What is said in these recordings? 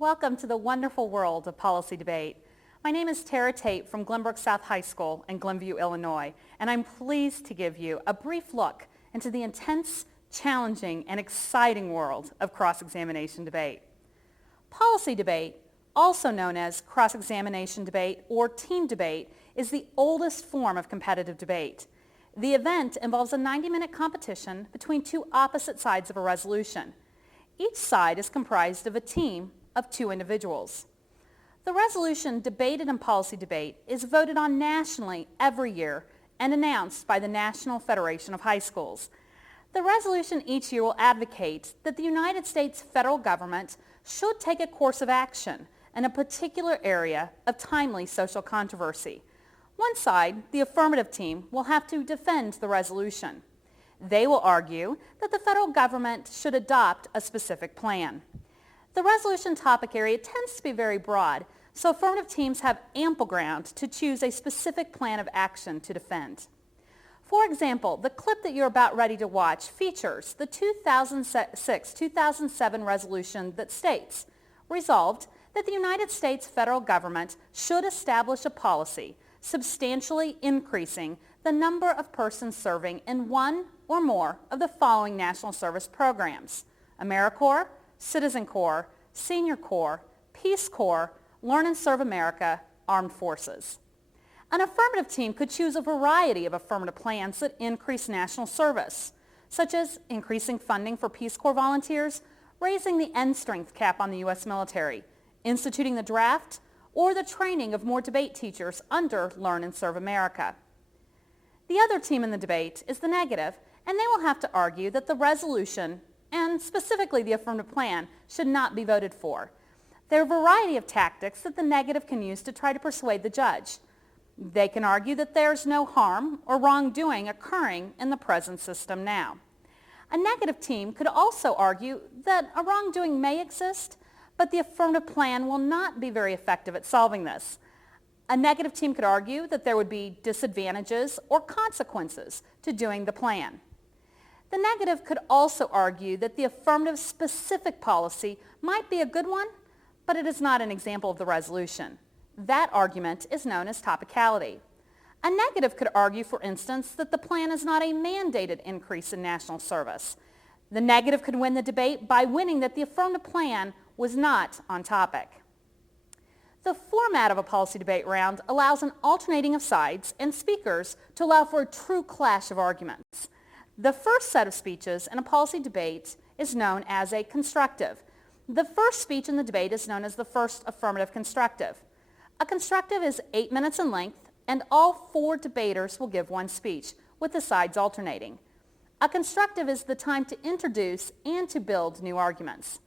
Welcome to the wonderful world of policy debate. My name is Tara Tate from Glenbrook South High School in Glenview, Illinois, and I'm pleased to give you a brief look into the intense, challenging, and exciting world of cross-examination debate. Policy debate, also known as cross-examination debate or team debate, is the oldest form of competitive debate. The event involves a 90-minute competition between two opposite sides of a resolution. Each side is comprised of a team of two individuals. The resolution debated in policy debate is voted on nationally every year and announced by the National Federation of High Schools. The resolution each year will advocate that the United States federal government should take a course of action in a particular area of timely social controversy. One side, the affirmative team, will have to defend the resolution. They will argue that the federal government should adopt a specific plan. The resolution topic area tends to be very broad, so affirmative teams have ample ground to choose a specific plan of action to defend. For example, the clip that you're about ready to watch features the 2006-2007 resolution that states, resolved that the United States federal government should establish a policy substantially increasing the number of persons serving in one or more of the following national service programs: AmeriCorps, Citizen Corps, Senior Corps, Peace Corps, Learn and Serve America, Armed Forces. An affirmative team could choose a variety of affirmative plans that increase national service, such as increasing funding for Peace Corps volunteers, raising the end strength cap on the U.S. military, instituting the draft, or the training of more debate teachers under Learn and Serve America. The other team in the debate is the negative, and they will have to argue that the resolution, and specifically the affirmative plan, should not be voted for. There are a variety of tactics that the negative can use to try to persuade the judge. They can argue that there's no harm or wrongdoing occurring in the present system now. A negative team could also argue that a wrongdoing may exist, but the affirmative plan will not be very effective at solving this. A negative team could argue that there would be disadvantages or consequences to doing the plan. The negative could also argue that the affirmative specific policy might be a good one, but it is not an example of the resolution. That argument is known as topicality. A negative could argue, for instance, that the plan is not a mandated increase in national service. The negative could win the debate by winning that the affirmative plan was not on topic. The format of a policy debate round allows an alternating of sides and speakers to allow for a true clash of arguments. The first set of speeches in a policy debate is known as a constructive. The first speech in the debate is known as the first affirmative constructive. A constructive is 8 minutes in length, and all four debaters will give one speech, with the sides alternating. A constructive is the time to introduce and to build new arguments.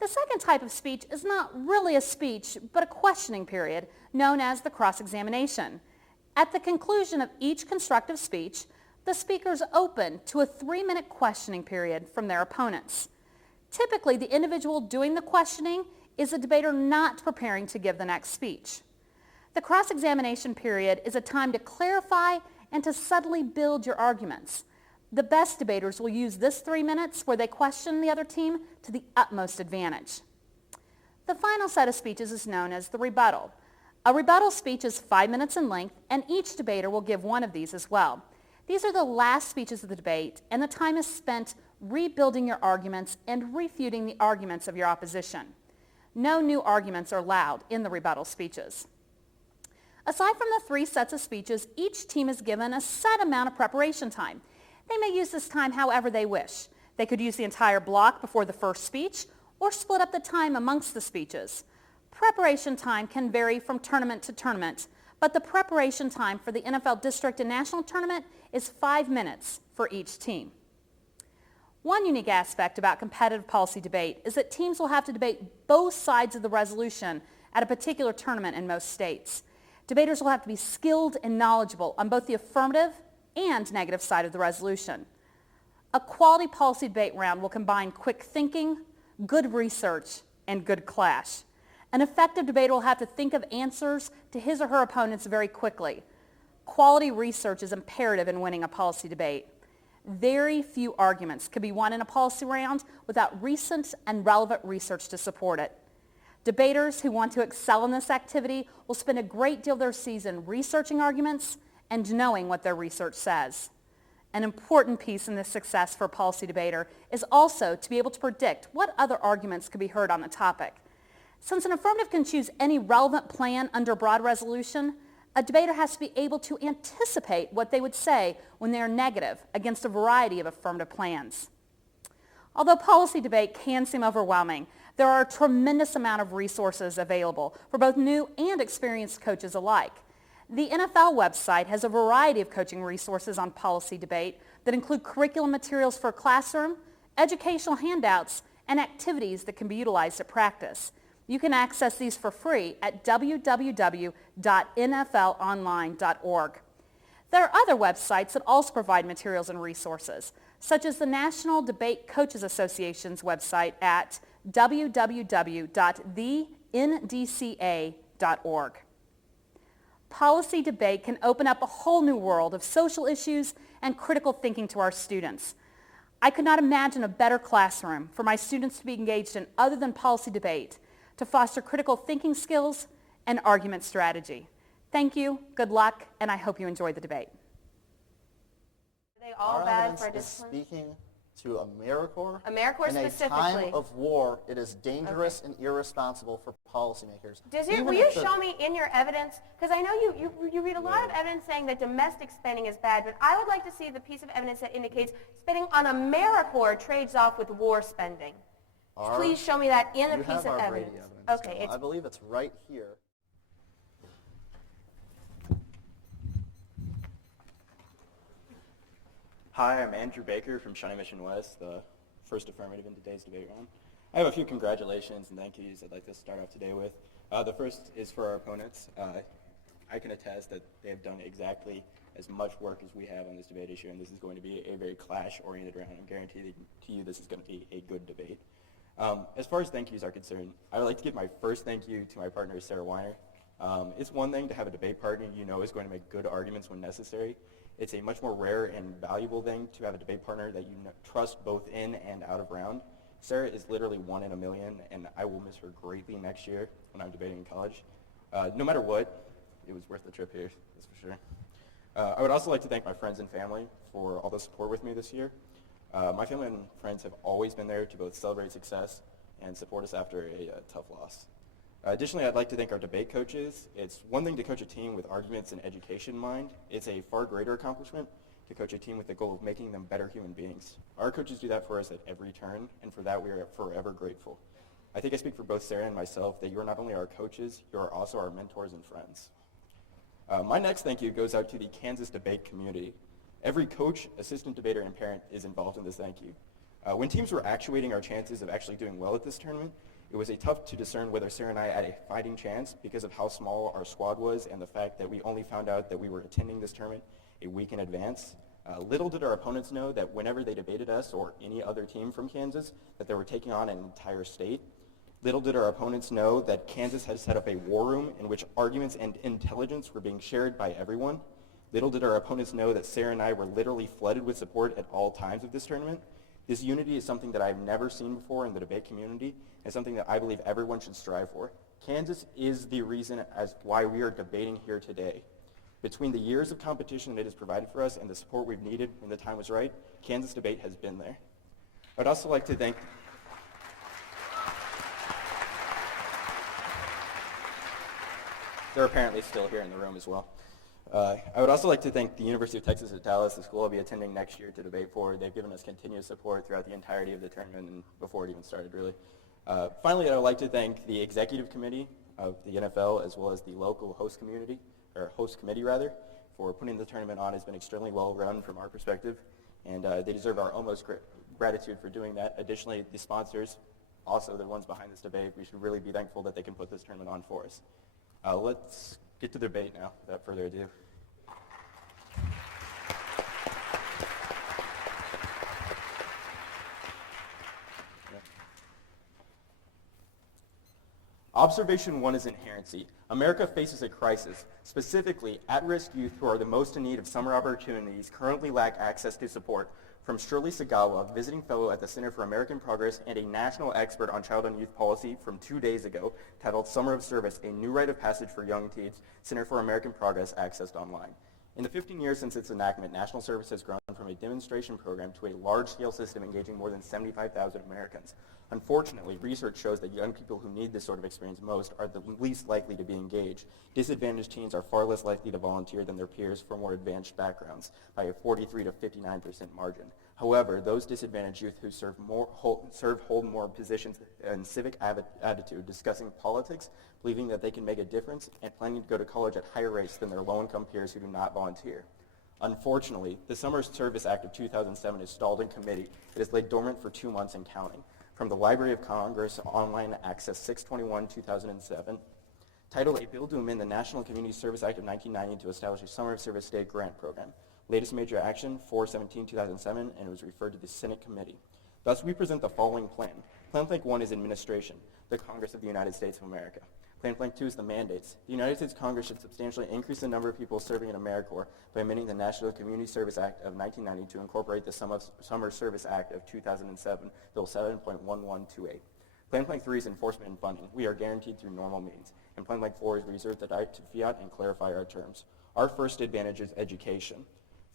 The second type of speech is not really a speech, but a questioning period, known as the cross-examination. At the conclusion of each constructive speech, the speaker is open to a 3-minute questioning period from their opponents. Typically, the individual doing the questioning is a debater not preparing to give the next speech. The cross-examination period is a time to clarify and to subtly build your arguments. The best debaters will use this 3 minutes where they question the other team to the utmost advantage. The final set of speeches is known as the rebuttal. A rebuttal speech is 5 minutes in length, and each debater will give one of these as well. These are the last speeches of the debate, and the time is spent rebuilding your arguments and refuting the arguments of your opposition. No new arguments are allowed in the rebuttal speeches. Aside from the 3 sets of speeches, each team is given a set amount of preparation time. They may use this time however they wish. They could use the entire block before the first speech or split up the time amongst the speeches. Preparation time can vary from tournament to tournament, but the preparation time for the NFL District and National Tournament is 5 minutes for each team. One unique aspect about competitive policy debate is that teams will have to debate both sides of the resolution at a particular tournament in most states. Debaters will have to be skilled and knowledgeable on both the affirmative and negative side of the resolution. A quality policy debate round will combine quick thinking, good research, and good clash. An effective debater will have to think of answers to his or her opponents very quickly. Quality research is imperative in winning a policy debate. Very few arguments could be won in a policy round without recent and relevant research to support it. Debaters who want to excel in this activity will spend a great deal of their season researching arguments and knowing what their research says. An important piece in this success for a policy debater is also to be able to predict what other arguments could be heard on the topic. Since an affirmative can choose any relevant plan under broad resolution, a debater has to be able to anticipate what they would say when they are negative against a variety of affirmative plans. Although policy debate can seem overwhelming, there are a tremendous amount of resources available for both new and experienced coaches alike. The NFL website has a variety of coaching resources on policy debate that include curriculum materials for a classroom, educational handouts, and activities that can be utilized at practice. You can access these for free at www.nflonline.org. There are other websites that also provide materials and resources, such as the National Debate Coaches Association's website at www.thenDCA.org. Policy debate can open up a whole new world of social issues and critical thinking to our students. I could not imagine a better classroom for my students to be engaged in other than policy debate to foster critical thinking skills and argument strategy. Thank you, good luck, and I hope you enjoy the debate. Are they all bad for discipline? Speaking to AmeriCorps. AmeriCorps in a specifically. time of war, it is dangerous and irresponsible for policymakers. Will you show me in your evidence, because I know you read a lot of evidence saying that domestic spending is bad, but I would like to see the piece of evidence that indicates spending on AmeriCorps trades off with war spending. Please show me that in a piece of evidence. Okay, I believe it's right here. Hi, I'm Andrew Baker from Shawnee Mission West, the first affirmative in today's debate round. I have a few congratulations and thank yous I'd like to start off today with. The first is for our opponents. I can attest that they have done exactly as much work as we have on this debate issue, and this is going to be a very clash-oriented round. I'm guaranteeing to you this is going to be a good debate. As far as thank yous are concerned, I would like to give my first thank you to my partner, Sarah Weiner. It's one thing to have a debate partner you know is going to make good arguments when necessary. It's a much more rare and valuable thing to have a debate partner that you trust both in and out of round. Sarah is literally 1 in a million, and I will miss her greatly next year when I'm debating in college. No matter what, it was worth the trip here, that's for sure. I would also like to thank my friends and family for all the support with me this year. My family and friends have always been there to both celebrate success and support us after a tough loss. Additionally, I'd like to thank our debate coaches. It's one thing to coach a team with arguments and education in mind. It's a far greater accomplishment to coach a team with the goal of making them better human beings. Our coaches do that for us at every turn, and for that we are forever grateful. I think I speak for both Sarah and myself that you are not only our coaches, you are also our mentors and friends. My next thank you goes out to the Kansas debate community. Every coach, assistant debater, and parent is involved in this thank you. When teams were actuating our chances of actually doing well at this tournament, it was tough to discern whether Sarah and I had a fighting chance because of how small our squad was and the fact that we only found out that we were attending this tournament a week in advance. Little did our opponents know that whenever they debated us or any other team from Kansas, that they were taking on an entire state. Little did our opponents know that Kansas had set up a war room in which arguments and intelligence were being shared by everyone. Little did our opponents know that Sarah and I were literally flooded with support at all times of this tournament. This unity is something that I've never seen before in the debate community, and something that I believe everyone should strive for. Kansas is the reason as why we are debating here today. Between the years of competition that it has provided for us and the support we've needed when the time was right, Kansas debate has been there. I'd also like to thank they're apparently still here in the room as well. I would also like to thank the University of Texas at Dallas, the school I'll be attending next year to debate for. They've given us continuous support throughout the entirety of the tournament and before it even started, really. Finally, I would like to thank the executive committee of the NFL as well as the local host community, or host committee rather, for putting the tournament on. It's been extremely well run from our perspective, and they deserve our utmost gratitude for doing that. Additionally, the sponsors, also the ones behind this debate, we should really be thankful that they can put this tournament on for us. Let's get to the debate now, without further ado. Observation 1 is inherency. America faces a crisis. Specifically, at-risk youth who are the most in need of summer opportunities currently lack access to support. From Shirley Sagawa, visiting fellow at the Center for American Progress and a national expert on child and youth policy from 2 days ago, titled Summer of Service, A New Rite of Passage for Young Teens, Center for American Progress, accessed online. In the 15 years since its enactment, National Service has grown from a demonstration program to a large-scale system engaging more than 75,000 Americans. Unfortunately, research shows that young people who need this sort of experience most are the least likely to be engaged. Disadvantaged teens are far less likely to volunteer than their peers from more advanced backgrounds by a 43 to 59% margin. However, those disadvantaged youth who hold more positions in civic attitude, discussing politics, believing that they can make a difference, and planning to go to college at higher rates than their low-income peers who do not volunteer. Unfortunately, the Summer Service Act of 2007 is stalled in committee. It has laid dormant for 2 months and counting. From the Library of Congress, Online Access 621-2007, titled A Bill to Amend the National Community Service Act of 1990 to establish a Summer of Service State Grant Program. Latest major action, 4/17/2007, and it was referred to the Senate Committee. Thus, we present the following plan. Plan Plank 1 is administration, the Congress of the United States of America. Plan Plank 2 is the mandates. The United States Congress should substantially increase the number of people serving in AmeriCorps by amending the National Community Service Act of 1990 to incorporate the Summer Service Act of 2007, Bill 7.1128. Plan Plank 3 is enforcement and funding. We are guaranteed through normal means. And Plan Plank 4 is reserved the right to fiat and clarify our terms. Our first advantage is education.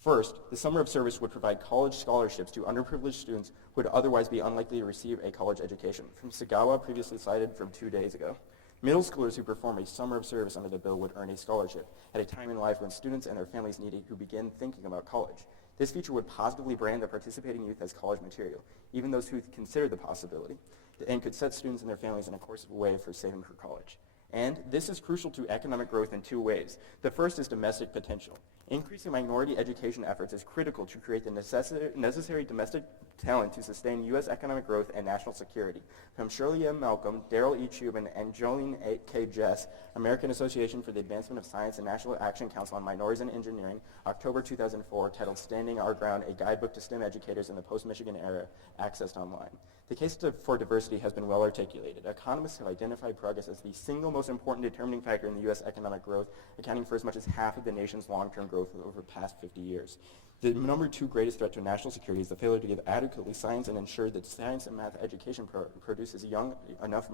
First, the Summer of Service would provide college scholarships to underprivileged students who would otherwise be unlikely to receive a college education. From Sagawa, previously cited from 2 days ago. Middle schoolers who perform a summer of service under the bill would earn a scholarship at a time in life when students and their families needed to begin thinking about college. This feature would positively brand the participating youth as college material, even those who considered the possibility, and could set students and their families in a course of way for saving for college. And this is crucial to economic growth in 2 ways. The first is domestic potential. Increasing minority education efforts is critical to create the necessary domestic talent to sustain U.S. economic growth and national security. From Shirley M. Malcolm, Daryl E. Chubin, and Jolene K. Jess, American Association for the Advancement of Science and National Action Council on Minorities in Engineering, October 2004, titled Standing Our Ground, A Guidebook to STEM Educators in the Post-Michigan Era, accessed online. The case for diversity has been well articulated. Economists have identified progress as the single most important determining factor in the U.S. economic growth, accounting for as much as half of the nation's long-term growth over the past 50 years. The number 2 greatest threat to national security is the failure to give adequately science and ensure that science and math education produces enough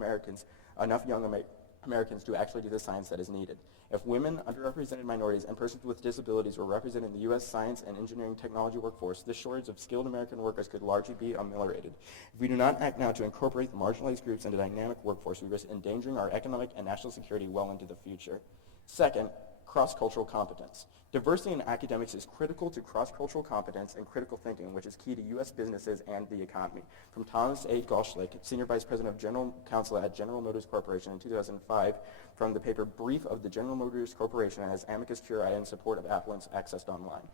young Americans to actually do the science that is needed. If women, underrepresented minorities, and persons with disabilities were represented in the U.S. science and engineering technology workforce, the shortage of skilled American workers could largely be ameliorated. If we do not act now to incorporate the marginalized groups into the dynamic workforce, we risk endangering our economic and national security well into the future. Second, cross-cultural competence. Diversity in academics is critical to cross-cultural competence and critical thinking, which is key to U.S. businesses and the economy. From Thomas A. Goschlick, Senior Vice President of General Counsel at General Motors Corporation in 2005, from the paper Brief of the General Motors Corporation as amicus curiae in support of affluence, accessed online.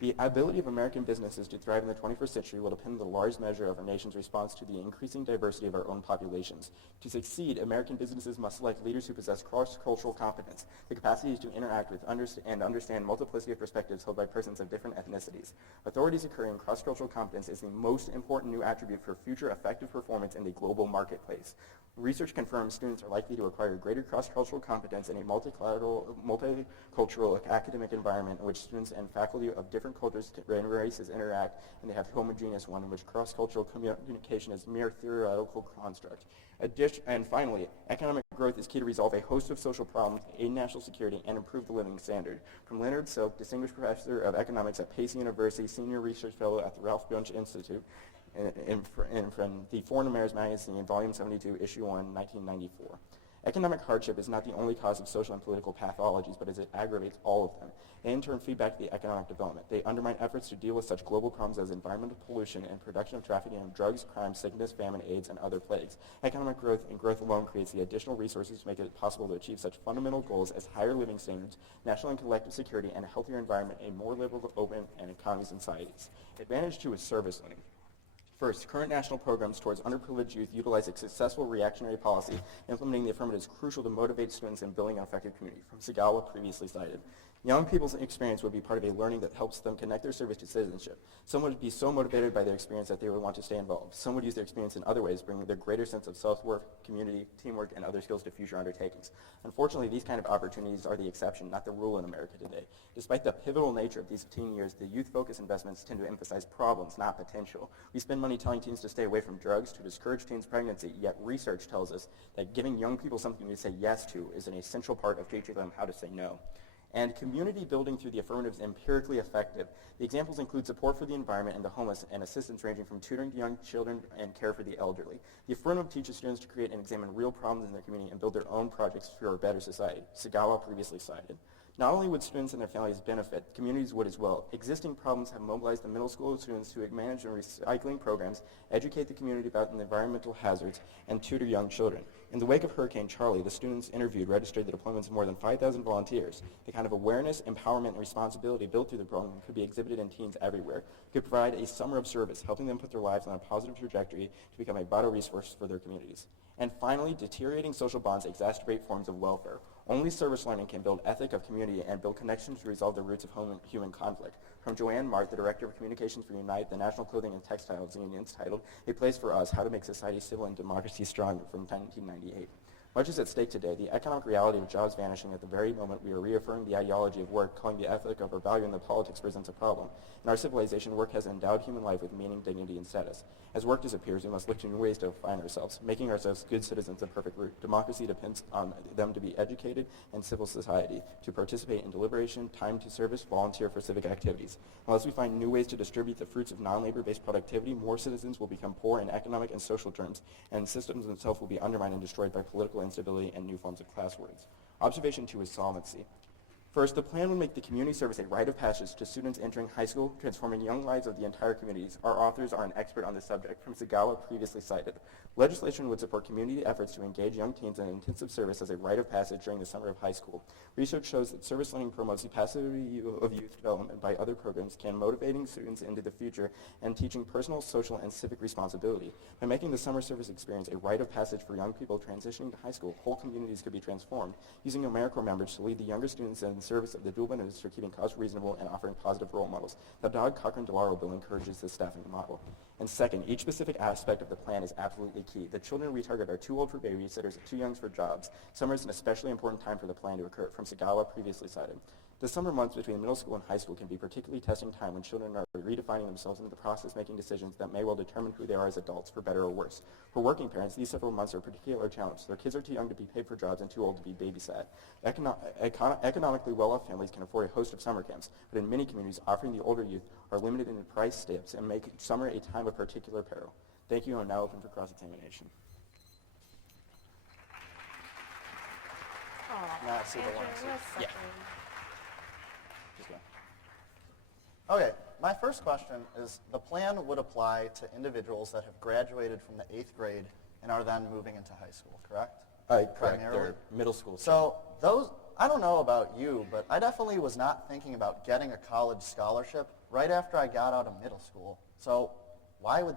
The ability of American businesses to thrive in the 21st century will depend in the large measure of our nation's response to the increasing diversity of our own populations. To succeed, American businesses must select leaders who possess cross-cultural competence, the capacity to interact with and understand multiplicity of perspectives held by persons of different ethnicities. Authorities occurring cross-cultural competence is the most important new attribute for future effective performance in the global marketplace. Research confirms students are likely to acquire greater cross-cultural competence in a multicultural academic environment in which students and faculty of different cultures and races interact, and they have a homogeneous one in which cross-cultural communication is mere theoretical construct. And finally, economic growth is key to resolve a host of social problems, aid national security, and improve the living standard. From Leonard Silk, Distinguished Professor of Economics at Pace University, Senior Research Fellow at the Ralph Bunche Institute, and from the Foreign Affairs Magazine, Volume 72, Issue 1, 1994. Economic hardship is not the only cause of social and political pathologies, but as it aggravates all of them. They in turn feed back to the economic development. They undermine efforts to deal with such global problems as environmental pollution and production of trafficking of drugs, crime, sickness, famine, AIDS, and other plagues. Economic growth and growth alone creates the additional resources to make it possible to achieve such fundamental goals as higher living standards, national and collective security, and a healthier environment, a more liberal, open, and economies and societies. Advantage 2 is service learning. First, current national programs towards underprivileged youth utilize a successful reactionary policy. Implementing the affirmative is crucial to motivate students in building an effective community. From Sagawa, previously cited. Young people's experience would be part of a learning that helps them connect their service to citizenship. Some would be so motivated by their experience that they would want to stay involved. Some would use their experience in other ways, bringing their greater sense of self-worth, community, teamwork, and other skills to future undertakings. Unfortunately, these kind of opportunities are the exception, not the rule in America today. Despite the pivotal nature of these teen years, the youth-focused investments tend to emphasize problems, not potential. We spend money telling teens to stay away from drugs, to discourage teens' pregnancy, yet research tells us that giving young people something to say yes to is an essential part of teaching them how to say no. And community building through the affirmative is empirically effective. The examples include support for the environment and the homeless and assistance ranging from tutoring to young children and care for the elderly. The affirmative teaches students to create and examine real problems in their community and build their own projects for a better society. Sagawa previously cited. Not only would students and their families benefit, communities would as well. Existing problems have mobilized the middle school students to manage and recycling programs, educate the community about the environmental hazards, and tutor young children. In the wake of Hurricane Charlie, the students interviewed registered the deployments of more than 5,000 volunteers. The kind of awareness, empowerment, and responsibility built through the program could be exhibited in teens everywhere. It could provide a summer of service, helping them put their lives on a positive trajectory to become a vital resource for their communities. And finally, deteriorating social bonds exacerbate forms of welfare. Only service learning can build ethic of community and build connections to resolve the roots of human conflict. From Joanne Mart, the Director of Communications for Unite, the National Clothing and Textiles Unions, titled A Place for Us, How to Make Society Civil and Democracy Strong from 1998. Much is at stake today. The economic reality of jobs vanishing at the very moment we are reaffirming the ideology of work, calling the ethic of our value in the politics presents a problem. In our civilization, work has endowed human life with meaning, dignity, and status. As work disappears, we must look to new ways to define ourselves, making ourselves good citizens of perfect root. Democracy depends on them to be educated and civil society, to participate in deliberation, time to service, volunteer for civic activities. Unless we find new ways to distribute the fruits of non-labor-based productivity, more citizens will become poor in economic and social terms, and systems themselves will be undermined and destroyed by political instability and new forms of class wars. Observation 2 is solvency. First, the plan would make the community service a rite of passage to students entering high school, transforming young lives of the entire communities. Our authors are an expert on this subject, from Sagawa previously cited. Legislation would support community efforts to engage young teens in intensive service as a rite of passage during the summer of high school. Research shows that service learning promotes the passivity of youth development by other programs, can motivating students into the future and teaching personal, social, and civic responsibility. By making the summer service experience a rite of passage for young people transitioning to high school, whole communities could be transformed, using AmeriCorps members to lead the younger students in service of the dual benefits for keeping costs reasonable and offering positive role models. The Dodd-Cochran-DeLauro bill encourages this staffing model. And second, each specific aspect of the plan is absolutely key. The children we target are too old for babysitters and too young for jobs. Summer is an especially important time for the plan to occur, from Sagawa previously cited. The summer months between middle school and high school can be particularly testing time when children are redefining themselves into the process making decisions that may well determine who they are as adults, for better or worse. For working parents, these several months are a particular challenge. Their kids are too young to be paid for jobs and too old to be babysat. Economically well-off families can afford a host of summer camps, but in many communities, offering the older youth are limited in price steps and make summer a time of particular peril. Thank you, and I'm now open for cross-examination. Now see the Andrew, ones. what's Yeah. something? Just go. Okay, my first question is, the plan would apply to individuals that have graduated from the 8th grade and are then moving into high school, correct? Correct. Primarily? They're middle school. So those, I don't know about you, but I definitely was not thinking about getting a college scholarship right after I got out of middle school. So why would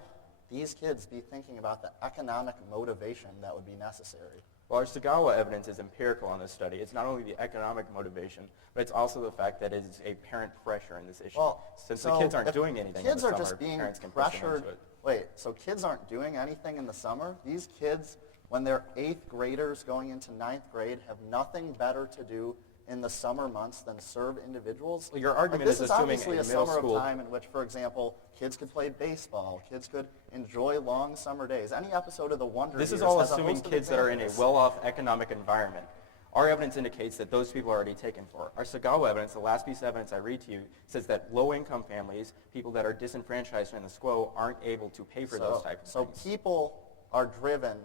these kids be thinking about the economic motivation that would be necessary? Well, our Sagawa evidence is empirical on this study. It's not only the economic motivation, but it's also the fact that it is a parent pressure in this issue. Well, Since so the kids aren't if doing anything kids in are the just summer, being parents can push them pressured. into it. Wait, so kids aren't doing anything in the summer? These kids, when they're 8th graders going into 9th grade, have nothing better to do in the summer months than serve individuals? Well, your argument this is assuming obviously a a middle summer school- of time in which, for example, kids could play baseball, kids could enjoy long summer days. Any episode of The Wonder This is Years all has a assuming host of kids that are in a examples. well-off economic environment. Our evidence indicates that those people are already taken for. Our Sagawa evidence, the last piece of evidence I read to you, says that low-income families, people that are disenfranchised in the SQO, aren't able to pay for those types of So things. people are driven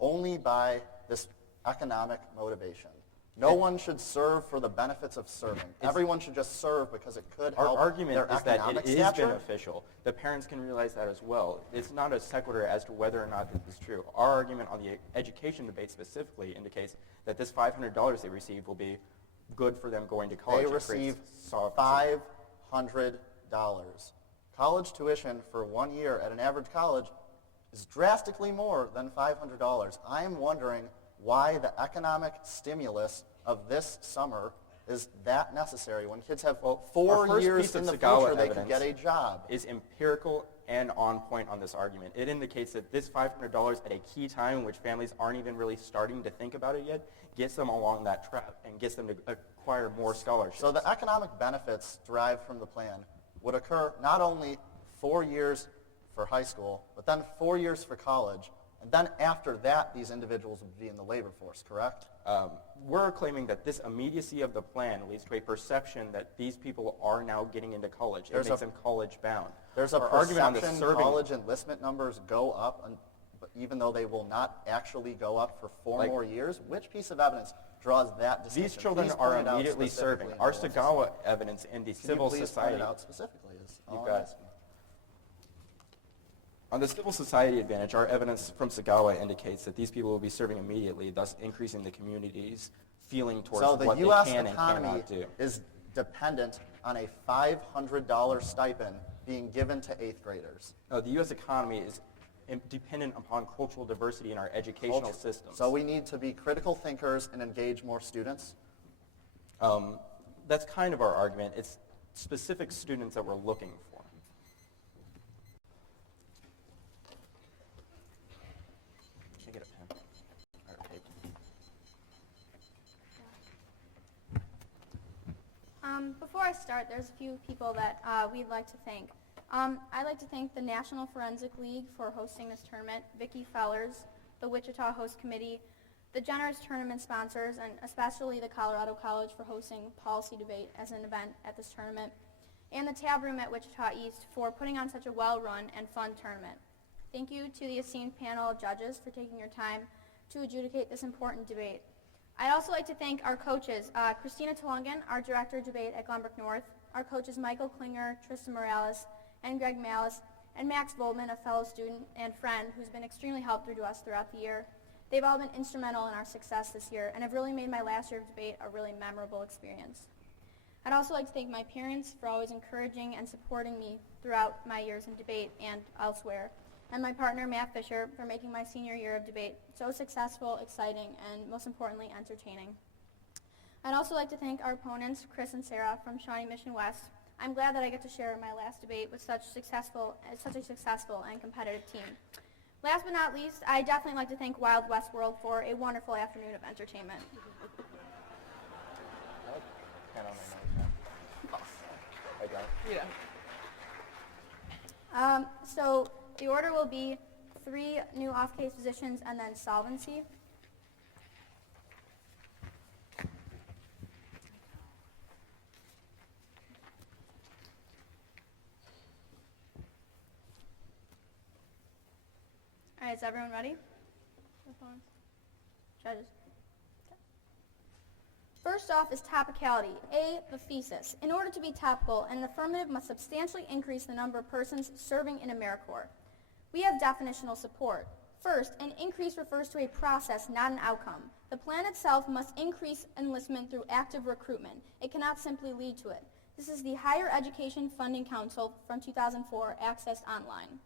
only by this economic motivation. No one should serve for the benefits of serving. Everyone should just serve because it could Our help argument their is that economic it is stature. beneficial. The parents can realize that as well. It's not a sequitur as to whether or not this is true. Our argument on the education debate specifically indicates that this $500 they receive will be good for them going to college. They It creates receive solvency. $500. College tuition for 1 year at an average college is drastically more than $500. I am wondering why the economic stimulus of this summer is that necessary when kids have Our 4 first years piece in of the Sagawa future they could evidence get a job? is empirical and on point on this argument. It indicates that this $500 at a key time in which families aren't even really starting to think about it yet gets them along that track and gets them to acquire more scholarships. So the economic benefits derived from the plan would occur not only 4 years for high school, but then 4 years for college, and then after that, these individuals would be in the labor force, correct? We're claiming that this immediacy of the plan leads to a perception that these people are now getting into college. It makes them college bound. There's a Our argument on the perception serving- college enlistment numbers go up, but even though they will not actually go up for 4 more years. Which piece of evidence draws that distinction? These children Please are point it out immediately specifically serving. in Our the Sagawa evidence in the Can civil you please society. point it out specifically? Is all You I'm got it. asking. On the civil society advantage, our evidence from Sagawa indicates that these people will be serving immediately, thus increasing the community's feeling towards So the what U.S. they can and economy cannot do. is dependent on a $500 stipend being given to 8th graders. The U.S. economy is dependent upon cultural diversity in our educational systems. So we need to be critical thinkers and engage more students. That's kind of our argument. It's specific students that we're looking for. Can I get a pen? Or paper? Before I start, there's a few people that we'd like to thank. I'd like to thank the National Forensic League for hosting this tournament, Vicki Fellers, the Wichita Host Committee, the generous tournament sponsors, and especially the Colorado College for hosting Policy Debate as an event at this tournament, and the Tab Room at Wichita East for putting on such a well-run and fun tournament. Thank you to the esteemed panel of judges for taking your time to adjudicate this important debate. I'd also like to thank our coaches, Christina Tulungan, our Director of Debate at Glenbrook North, our coaches Michael Klinger, Tristan Morales, and Greg Malice, and Max Voldman, a fellow student and friend who's been extremely helpful to us throughout the year. They've all been instrumental in our success this year and have really made my last year of debate a really memorable experience. I'd also like to thank my parents for always encouraging and supporting me throughout my years in debate and elsewhere, and my partner Matt Fisher for making my senior year of debate so successful, exciting, and most importantly, entertaining. I'd also like to thank our opponents, Chris and Sarah from Shawnee Mission West. I'm glad that I get to share my last debate with such a successful and competitive team. Last but not least, I definitely like to thank Wild West World for a wonderful afternoon of entertainment. So the order will be 3 new off-case positions and then solvency. All right, is everyone ready? Judges. Okay. First off is topicality. A, the thesis. In order to be topical, an affirmative must substantially increase the number of persons serving in AmeriCorps. We have definitional support. First, an increase refers to a process, not an outcome. The plan itself must increase enlistment through active recruitment. It cannot simply lead to it. This is the Higher Education Funding Council from 2004, accessed online.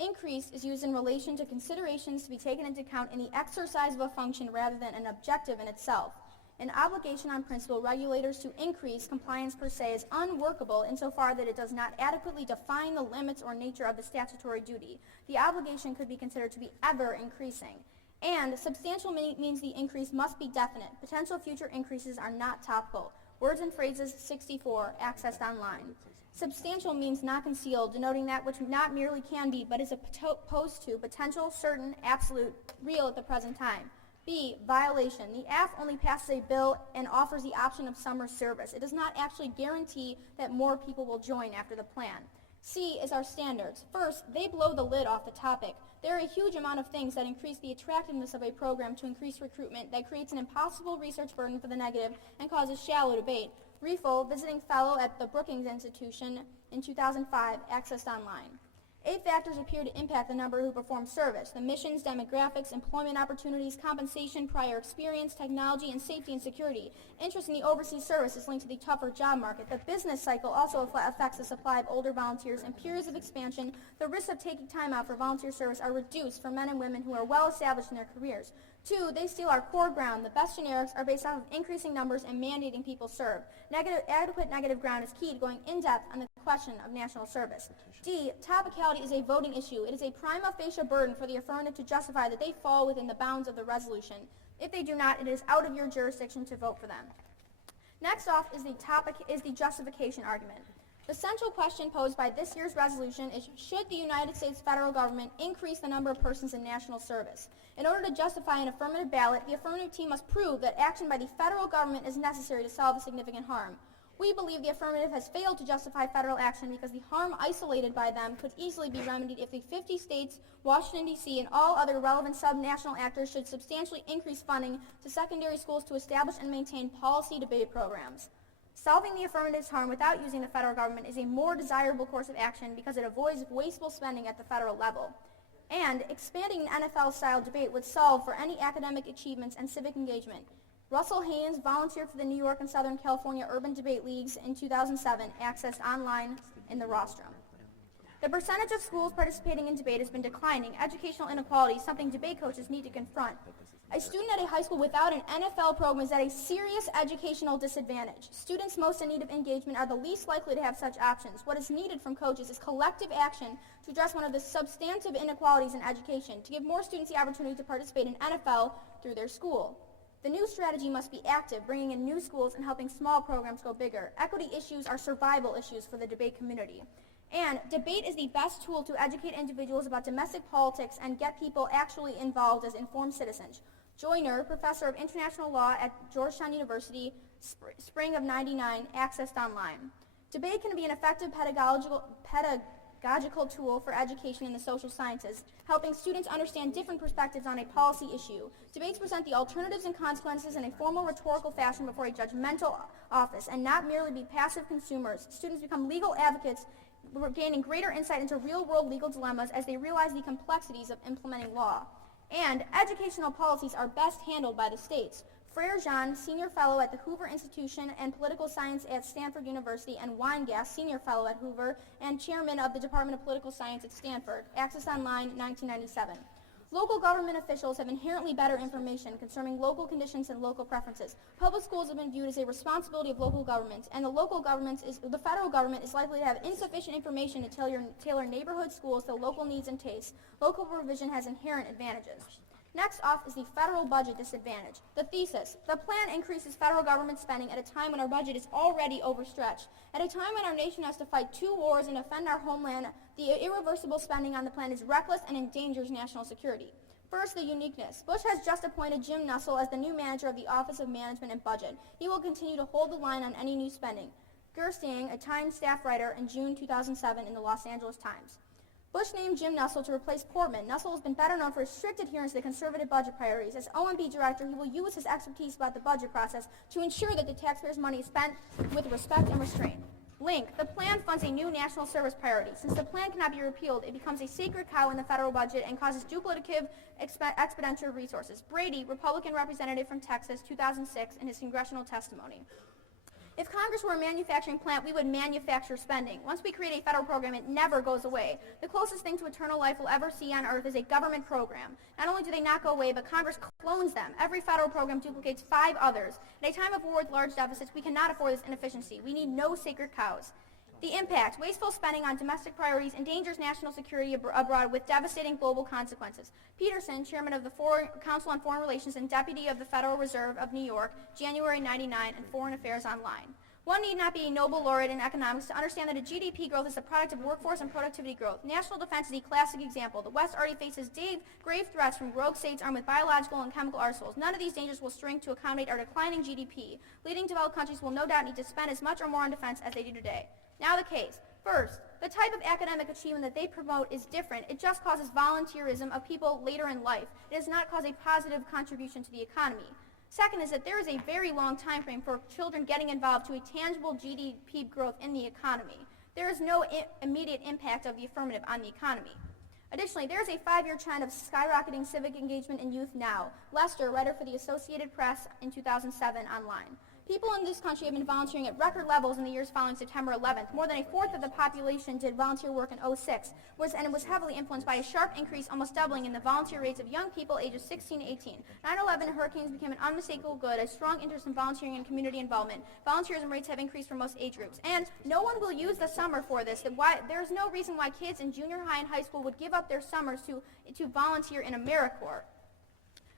Increase is used in relation to considerations to be taken into account in the exercise of a function rather than an objective in itself. An obligation on principal regulators to increase compliance per se is unworkable insofar that it does not adequately define the limits or nature of the statutory duty. The obligation could be considered to be ever increasing. And substantial means the increase must be definite. Potential future increases are not topical. Words and phrases 64, accessed online. Substantial means not concealed, denoting that which not merely can be, but is opposed to, potential, certain, absolute, real at the present time. B, violation. The AF only passes a bill and offers the option of summer service. It does not actually guarantee that more people will join after the plan. C is our standards. First, they blow the lid off the topic. There are a huge amount of things that increase the attractiveness of a program to increase recruitment that creates an impossible research burden for the negative and causes shallow debate. Riefel, visiting fellow at the Brookings Institution in 2005, accessed online. 8 factors appear to impact the number who perform service: the missions, demographics, employment opportunities, compensation, prior experience, technology, and safety and security. Interest in the overseas service is linked to the tougher job market. The business cycle also affects the supply of older volunteers. In periods of expansion, the risks of taking time out for volunteer service are reduced for men and women who are well established in their careers. 2, they steal our core ground. The best generics are based off of increasing numbers and mandating people serve. Adequate negative ground is key to going in-depth on the question of national service. D, topicality is a voting issue. It is a prima facie burden for the affirmative to justify that they fall within the bounds of the resolution. If they do not, it is out of your jurisdiction to vote for them. Next off is the justification argument. The central question posed by this year's resolution is, should the United States federal government increase the number of persons in national service? In order to justify an affirmative ballot, the affirmative team must prove that action by the federal government is necessary to solve a significant harm. We believe the affirmative has failed to justify federal action because the harm isolated by them could easily be remedied if the 50 states, Washington, D.C., and all other relevant subnational actors should substantially increase funding to secondary schools to establish and maintain policy debate programs. Solving the affirmative's harm without using the federal government is a more desirable course of action because it avoids wasteful spending at the federal level. And expanding an NFL-style debate would solve for any academic achievements and civic engagement. Russell Haynes volunteered for the New York and Southern California Urban Debate Leagues in 2007, accessed online in the rostrum. The percentage of schools participating in debate has been declining. Educational inequality is something debate coaches need to confront. A student at a high school without an NFL program is at a serious educational disadvantage. Students most in need of engagement are the least likely to have such options. What is needed from coaches is collective action to address one of the substantive inequalities in education, to give more students the opportunity to participate in NFL through their school. The new strategy must be active, bringing in new schools and helping small programs go bigger. Equity issues are survival issues for the debate community. And debate is the best tool to educate individuals about domestic politics and get people actually involved as informed citizens. Joyner, professor of international law at Georgetown University, spring of '99, accessed online. Debate can be an effective pedagogical tool for education in the social sciences, helping students understand different perspectives on a policy issue. Debates present the alternatives and consequences in a formal rhetorical fashion before a judgmental office, and not merely be passive consumers. Students become legal advocates, gaining greater insight into real-world legal dilemmas as they realize the complexities of implementing law. And educational policies are best handled by the states. Frere Jean, Senior Fellow at the Hoover Institution and Political Science at Stanford University, and Weingast, Senior Fellow at Hoover and Chairman of the Department of Political Science at Stanford, Access Online, 1997. Local government officials have inherently better information concerning local conditions and local preferences. Public schools have been viewed as a responsibility of local governments, and the federal government is likely to have insufficient information to tailor neighborhood schools to local needs and tastes. Local provision has inherent advantages. Next off is the federal budget disadvantage. The thesis: the plan increases federal government spending at a time when our budget is already overstretched. At a time when our nation has to fight 2 wars and defend our homeland, the irreversible spending on the plan is reckless and endangers national security. First, the uniqueness. Bush has just appointed Jim Nussle as the new manager of the Office of Management and Budget. He will continue to hold the line on any new spending. Gerstang, a Times staff writer, in June 2007 in the Los Angeles Times. Bush named Jim Nussle to replace Portman. Nussle has been better known for his strict adherence to conservative budget priorities. As OMB director, he will use his expertise about the budget process to ensure that the taxpayers' money is spent with respect and restraint. Link. The plan funds a new national service priority. Since the plan cannot be repealed, it becomes a sacred cow in the federal budget and causes duplicative expenditure of resources. Brady, Republican representative from Texas, 2006, in his congressional testimony. If Congress were a manufacturing plant, we would manufacture spending. Once we create a federal program, it never goes away. The closest thing to eternal life we'll ever see on Earth is a government program. Not only do they not go away, but Congress clones them. Every federal program duplicates 5 others. In a time of war with large deficits, we cannot afford this inefficiency. We need no sacred cows. The impact: wasteful spending on domestic priorities endangers national security abroad with devastating global consequences. Peterson, chairman of the Council on Foreign Relations and deputy of the Federal Reserve of New York, January '99, and Foreign Affairs Online. One need not be a Nobel laureate in economics to understand that a GDP growth is a product of workforce and productivity growth. National defense is a classic example. The West already faces grave threats from rogue states armed with biological and chemical arsenals. None of these dangers will shrink to accommodate our declining GDP. Leading developed countries will no doubt need to spend as much or more on defense as they do today. Now the case. First, the type of academic achievement that they promote is different. It just causes volunteerism of people later in life. It does not cause a positive contribution to the economy. Second is that there is a very long time frame for children getting involved to a tangible GDP growth in the economy. There is no immediate impact of the affirmative on the economy. Additionally, there is a 5-year trend of skyrocketing civic engagement in youth now. Lester, writer for the Associated Press in 2007 online. People in this country have been volunteering at record levels in the years following September 11th. More than a fourth of the population did volunteer work in '06, and it was heavily influenced by a sharp increase, almost doubling, in the volunteer rates of young people ages 16 to 18. 9/11 and hurricanes became an unmistakable good, a strong interest in volunteering and community involvement. Volunteerism rates have increased for most age groups. And no one will use the summer for this. There's no reason why kids in junior high and high school would give up their summers to volunteer in AmeriCorps.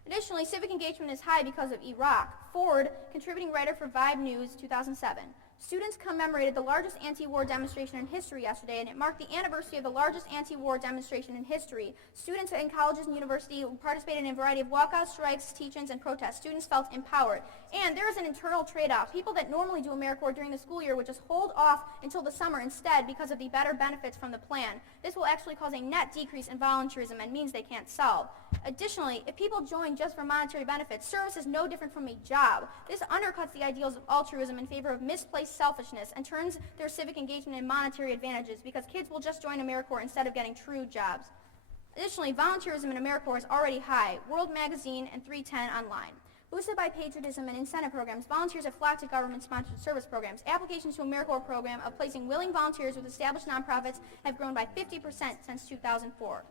Additionally, civic engagement is high because of Iraq. Ford, contributing writer for Vibe News, 2007. Students commemorated the largest anti-war demonstration in history yesterday, and it marked the anniversary of the largest anti-war demonstration in history. Students in colleges and universities participated in a variety of walkouts, strikes, teach-ins, and protests. Students felt empowered. And there is an internal trade-off. People that normally do AmeriCorps during the school year would just hold off until the summer instead because of the better benefits from the plan. This will actually cause a net decrease in volunteerism and means they can't solve. Additionally, if people join just for monetary benefits, service is no different from a job. This undercuts the ideals of altruism in favor of misplaced selfishness and turns their civic engagement into monetary advantages because kids will just join AmeriCorps instead of getting true jobs. Additionally, volunteerism in AmeriCorps is already high. World Magazine and 310 online. Boosted by patriotism and incentive programs, volunteers have flocked to government-sponsored service programs. Applications to AmeriCorps program of placing willing volunteers with established nonprofits have grown by 50% since 2004.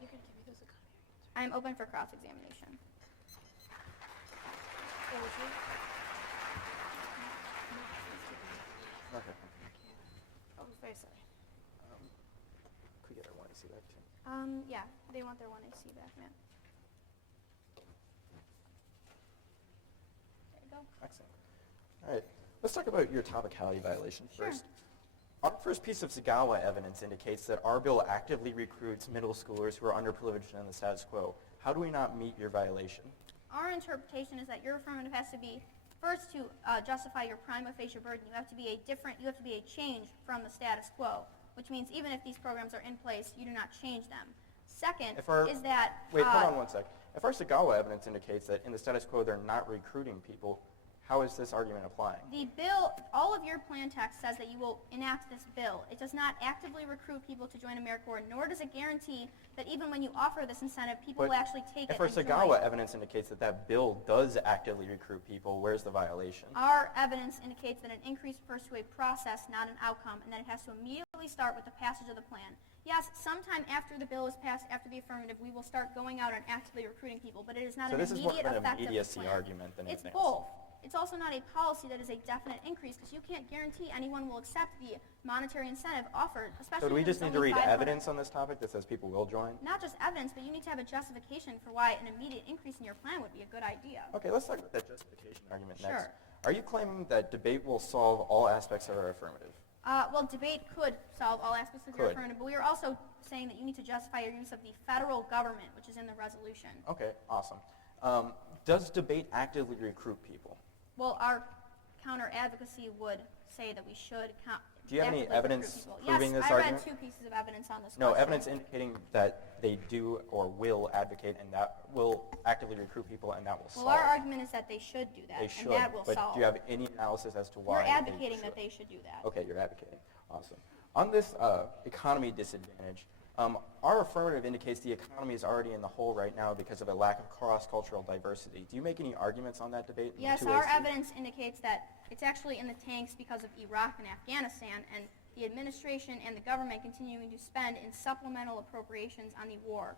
I am open for cross-examination. Okay. Oh, I'm very sorry. Could we get our 1AC back too? Yeah, they want their 1AC back, man. There you go. Excellent. All right. Let's talk about your topicality violation Sure. first. Our first piece of Sagawa evidence indicates that our bill actively recruits middle schoolers who are underprivileged in the status quo. How do we not meet your violation? Our interpretation is that your affirmative has to be, first, to justify your prima facie burden. You have to be a change from the status quo, which means even if these programs are in place, you do not change them. Second is that... Wait, hold on one sec. If our Sagawa evidence indicates that in the status quo they're not recruiting people, how is this argument applying? The bill, all of your plan text says that you will enact this bill. It does not actively recruit people to join AmeriCorps, nor does it guarantee that even when you offer this incentive, people will actually take it If our and join. Sagawa evidence indicates that that bill does actively recruit people, where's the violation? Our evidence indicates that an increase refers to a process, not an outcome, and that it has to immediately start with the passage of the plan. Yes, sometime after the bill is passed, after the affirmative, we will start going out and actively recruiting people, but it is not So an this is more immediate of an effect of the immediacy plan. argument than It's anything else. both. It's also not a policy that is a definite increase because you can't guarantee anyone will accept the monetary incentive offered, especially So do we if just it's need to only read 500. evidence on this topic that says people will join? Not just evidence, but you need to have a justification for why an immediate increase in your plan would be a good idea. Okay, let's talk about that justification argument next. Sure. Are you claiming that debate will solve all aspects of our affirmative? Well, debate could solve all aspects of your Could. affirmative, but we are also saying that you need to justify your use of the federal government, which is in the resolution. Okay, awesome. Does debate actively recruit people? Well, our counter-advocacy would say that we should Do you have any actively evidence recruit people. proving yes, this I argument? read 2 pieces of evidence on this No, question. evidence indicating that they do or will advocate and that will actively recruit people and that will Well, solve. our argument is that they should do that, They should, and that will but solve. do you have any analysis as to why We're they advocating that should? they should do that. Okay, you're advocating. Awesome. On this economy disadvantage, our affirmative indicates the economy is already in the hole right now because of a lack of cross-cultural diversity. Do you make any arguments on that debate? in Yes, 2AC? our evidence indicates that it's actually in the tanks because of Iraq and Afghanistan, and the administration and the government continuing to spend in supplemental appropriations on the war,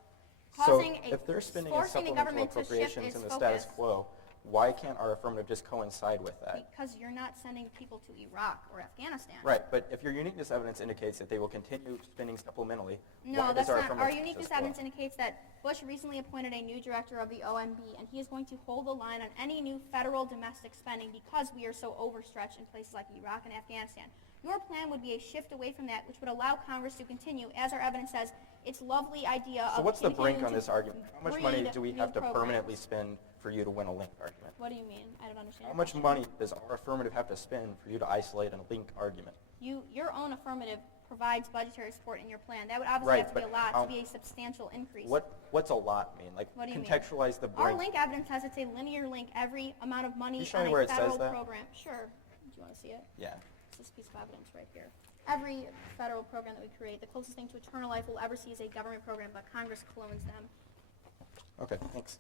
So causing if they're spending in forcing the supplemental government to shift appropriations its in the focus. status quo, why can't our affirmative just coincide with that? Because you're not sending people to Iraq or Afghanistan. Right, but if your uniqueness evidence indicates that they will continue spending supplementally, No, why that's does our not. Our affirmative uniqueness status quo? evidence indicates that Bush recently appointed a new director of the OMB, and he is going to hold the line on any new federal domestic spending because we are so overstretched in places like Iraq and Afghanistan. Your plan would be a shift away from that, which would allow Congress to continue, as our evidence says, its lovely idea So of what's the brink continuing on to this argument? How much money breed do we new have to programs. permanently spend for you to win a link argument? What do you mean? I don't understand. How your much question. money does our affirmative have to spend for you to isolate a link argument? Your own affirmative provides budgetary support in your plan. That would obviously Right, have to be a but lot how- to be a substantial increase. What's a lot mean? Like, What do you mean? contextualize the Our brink. link evidence says it's a linear link every amount of money you show on me a where it says federal that? program. Sure. Do you want to see it? Yeah. It's this piece of evidence right here. Every federal program that we create, the closest thing to eternal life we'll ever see is a government program, but Congress clones them. Okay, thanks.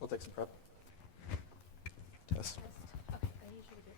We'll take some prep. Test. Okay, I usually do.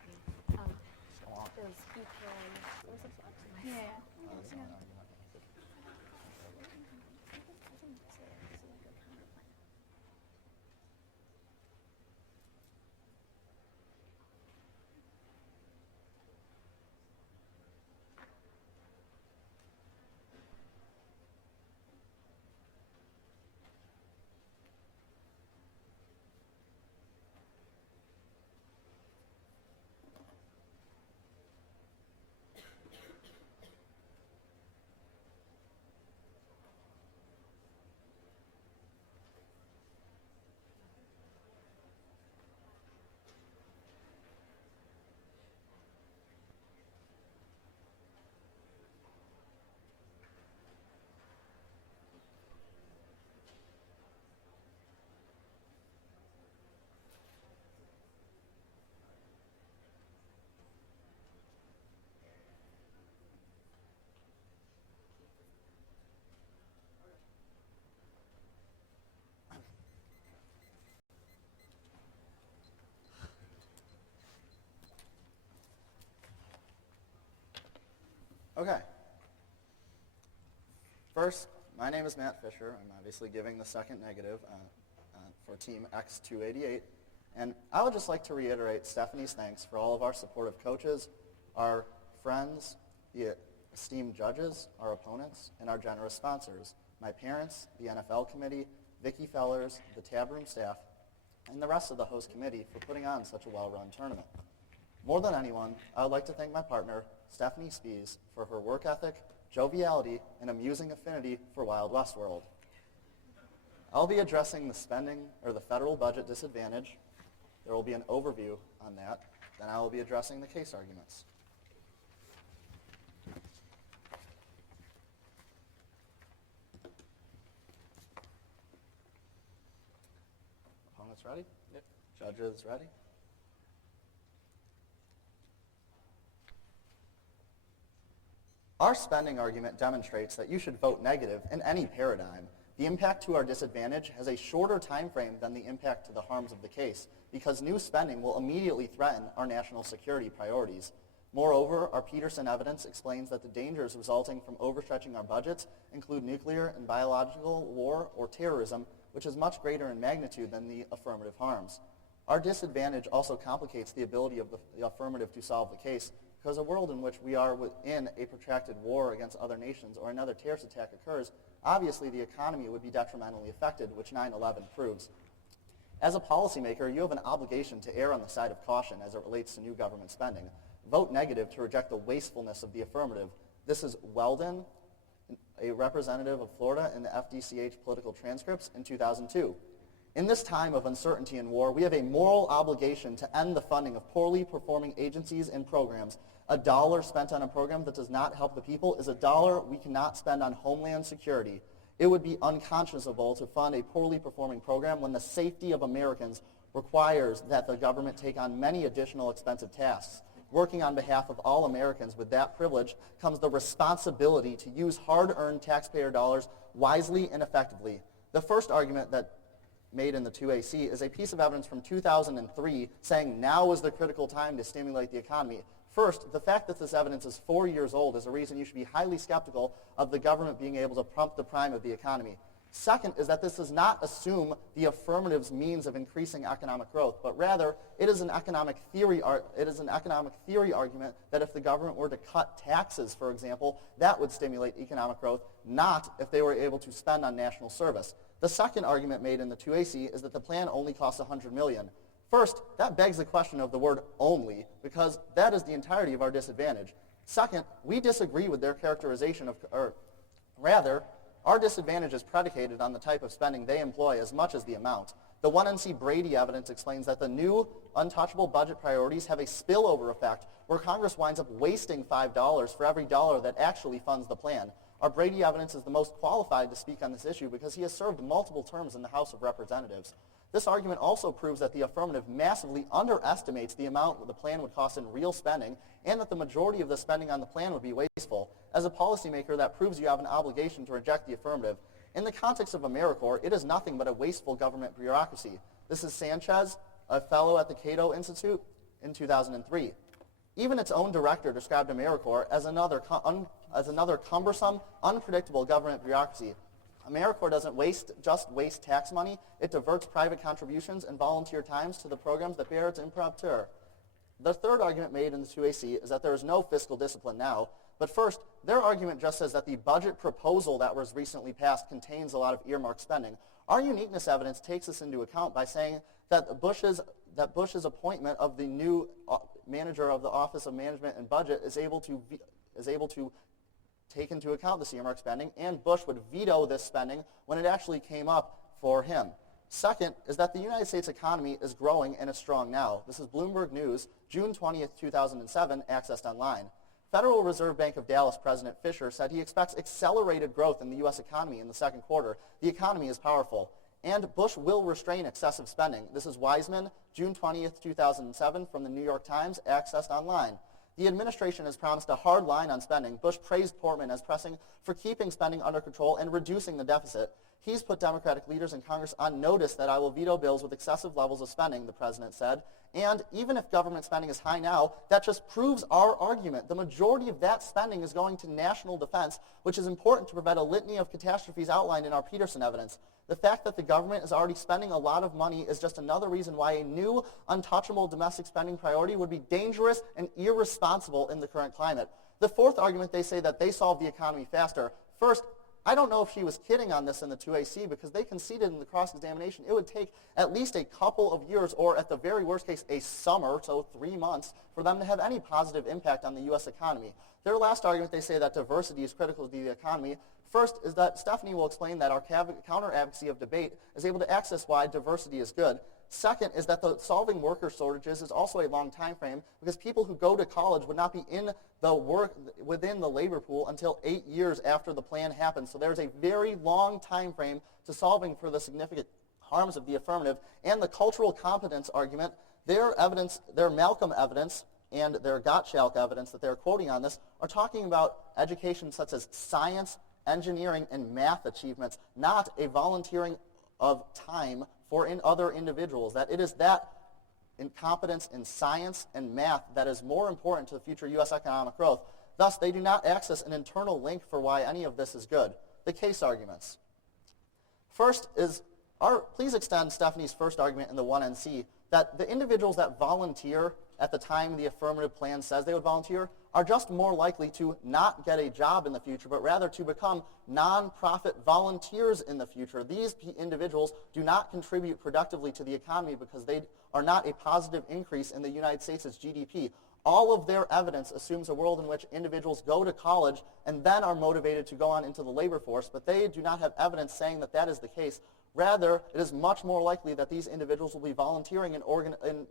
Okay. First, my name is Matt Fisher. I'm obviously giving the second negative for Team X288. And I would just like to reiterate Stephanie's thanks for all of our supportive coaches, our friends, the esteemed judges, our opponents, and our generous sponsors, my parents, the NFL committee, Vicki Fellers, the tab room staff, and the rest of the host committee for putting on such a well-run tournament. More than anyone, I would like to thank my partner, Stephanie Spies, for her work ethic, joviality, and amusing affinity for Wild West World. I'll be addressing the federal budget disadvantage. There will be an overview on that. Then I will be addressing the case arguments. Opponents ready? Yep. Judges ready? Our spending argument demonstrates that you should vote negative in any paradigm. The impact to our disadvantage has a shorter time frame than the impact to the harms of the case because new spending will immediately threaten our national security priorities. Moreover, our Peterson evidence explains that the dangers resulting from overstretching our budgets include nuclear and biological war or terrorism, which is much greater in magnitude than the affirmative harms. Our disadvantage also complicates the ability of the affirmative to solve the case because a world in which we are in a protracted war against other nations or another terrorist attack occurs, obviously the economy would be detrimentally affected, which 9/11 proves. As a policymaker, you have an obligation to err on the side of caution as it relates to new government spending. Vote negative to reject the wastefulness of the affirmative. This is Weldon, a representative of Florida in the FDCH political transcripts in 2002. In this time of uncertainty and war, we have a moral obligation to end the funding of poorly performing agencies and programs. A dollar spent on a program that does not help the people is a dollar we cannot spend on homeland security. It would be unconscionable to fund a poorly performing program when the safety of Americans requires that the government take on many additional expensive tasks. Working on behalf of all Americans with that privilege comes the responsibility to use hard-earned taxpayer dollars wisely and effectively. The first argument that made in the 2AC is a piece of evidence from 2003 saying now is the critical time to stimulate the economy. First, the fact that this evidence is 4 years old is a reason you should be highly skeptical of the government being able to pump the prime of the economy. Second is that this does not assume the affirmative's means of increasing economic growth, but rather it is an economic theory argument that if the government were to cut taxes, for example, that would stimulate economic growth, not if they were able to spend on national service. The second argument made in the 2AC is that the plan only costs $100 million. First, that begs the question of the word only, because that is the entirety of our disadvantage. Second, we disagree with their characterization our disadvantage is predicated on the type of spending they employ as much as the amount. The 1NC Brady evidence explains that the new untouchable budget priorities have a spillover effect where Congress winds up wasting $5 for every dollar that actually funds the plan. Our Brady evidence is the most qualified to speak on this issue because he has served multiple terms in the House of Representatives. This argument also proves that the affirmative massively underestimates the amount the plan would cost in real spending and that the majority of the spending on the plan would be wasteful. As a policymaker, that proves you have an obligation to reject the affirmative. In the context of AmeriCorps, it is nothing but a wasteful government bureaucracy. This is Sanchez, a fellow at the Cato Institute in 2003. Even its own director described AmeriCorps as another cumbersome, unpredictable government bureaucracy. AmeriCorps doesn't just waste tax money, it diverts private contributions and volunteer times to the programs that bear its imprimatur. The third argument made in the 2AC is that there is no fiscal discipline now. But first, their argument just says that the budget proposal that was recently passed contains a lot of earmarked spending. Our uniqueness evidence takes this into account by saying that Bush's appointment of the new manager of the Office of Management and Budget is able to take into account this earmarked spending, and Bush would veto this spending when it actually came up for him. Second is that the United States economy is growing and is strong now. This is Bloomberg News, June 20th, 2007, accessed online. Federal Reserve Bank of Dallas President Fisher said he expects accelerated growth in the U.S. economy in the second quarter. The economy is powerful. And Bush will restrain excessive spending. This is Wiseman, June 20th, 2007, from the New York Times, accessed online. The administration has promised a hard line on spending. Bush praised Portman as pressing for keeping spending under control and reducing the deficit. He's put Democratic leaders in Congress on notice that I will veto bills with excessive levels of spending, the president said. And even if government spending is high now, that just proves our argument. The majority of that spending is going to national defense, which is important to prevent a litany of catastrophes outlined in our Peterson evidence. The fact that the government is already spending a lot of money is just another reason why a new, untouchable domestic spending priority would be dangerous and irresponsible in the current climate. The fourth argument, they say that they solve the economy faster. First, I don't know if he was kidding on this in the 2AC because they conceded in the cross-examination it would take at least a couple of years, or at the very worst case, a summer, so 3 months, for them to have any positive impact on the U.S. economy. Their last argument, they say that diversity is critical to the economy. First is that Stephanie will explain that our counter-advocacy of debate is able to access why diversity is good. Second is that solving worker shortages is also a long time frame because people who go to college would not be within the labor pool until 8 years after the plan happens. So there's a very long time frame to solving for the significant harms of the affirmative. And the cultural competence argument, their Malcolm evidence and their Gottschalk evidence that they're quoting on this are talking about education such as science, engineering, and math achievements, not a volunteering of time for other individuals. That it is that incompetence in science and math that is more important to the future U.S. economic growth. Thus, they do not access an internal link for why any of this is good. The case arguments. First is, please extend Stephanie's first argument in the 1NC that the individuals that volunteer at the time the affirmative plan says they would volunteer are just more likely to not get a job in the future, but rather to become nonprofit volunteers in the future. These individuals do not contribute productively to the economy because they are not a positive increase in the United States' GDP. All of their evidence assumes a world in which individuals go to college and then are motivated to go on into the labor force, but they do not have evidence saying that that is the case. Rather, it is much more likely that these individuals will be volunteering in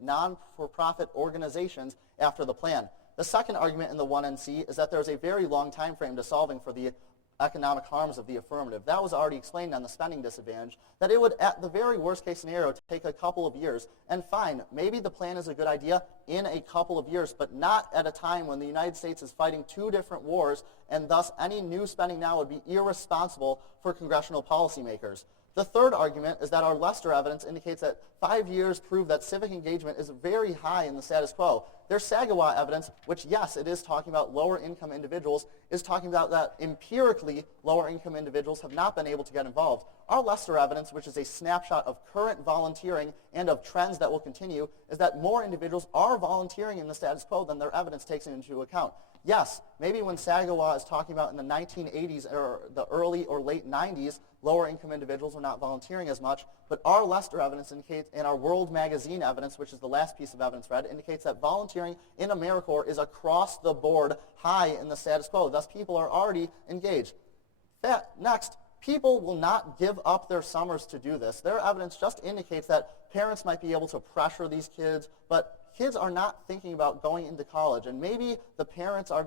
non-for-profit organizations after the plan. The second argument in the 1NC is that there is a very long time frame to solving for the economic harms of the affirmative. That was already explained on the spending disadvantage, that it would, at the very worst case scenario, take a couple of years. And fine, maybe the plan is a good idea in a couple of years, but not at a time when the United States is fighting 2 different wars, and thus any new spending now would be irresponsible for congressional policymakers. The third argument is that our Lester evidence indicates that 5 years prove that civic engagement is very high in the status quo. Their Sagawa evidence, which yes, it is talking about lower income individuals, is talking about that empirically lower income individuals have not been able to get involved. Our Lester evidence, which is a snapshot of current volunteering and of trends that will continue, is that more individuals are volunteering in the status quo than their evidence takes into account. Yes, maybe when Sagawa is talking about in the 1980s or the early or late 90s, lower income individuals were not volunteering as much, but our Lester evidence indicates, and our World Magazine evidence, which is the last piece of evidence read, indicates that volunteering in AmeriCorps is across the board high in the status quo. Thus, people are already engaged. Next, people will not give up their summers to do this. Their evidence just indicates that parents might be able to pressure these kids, but kids are not thinking about going into college. And maybe the parents are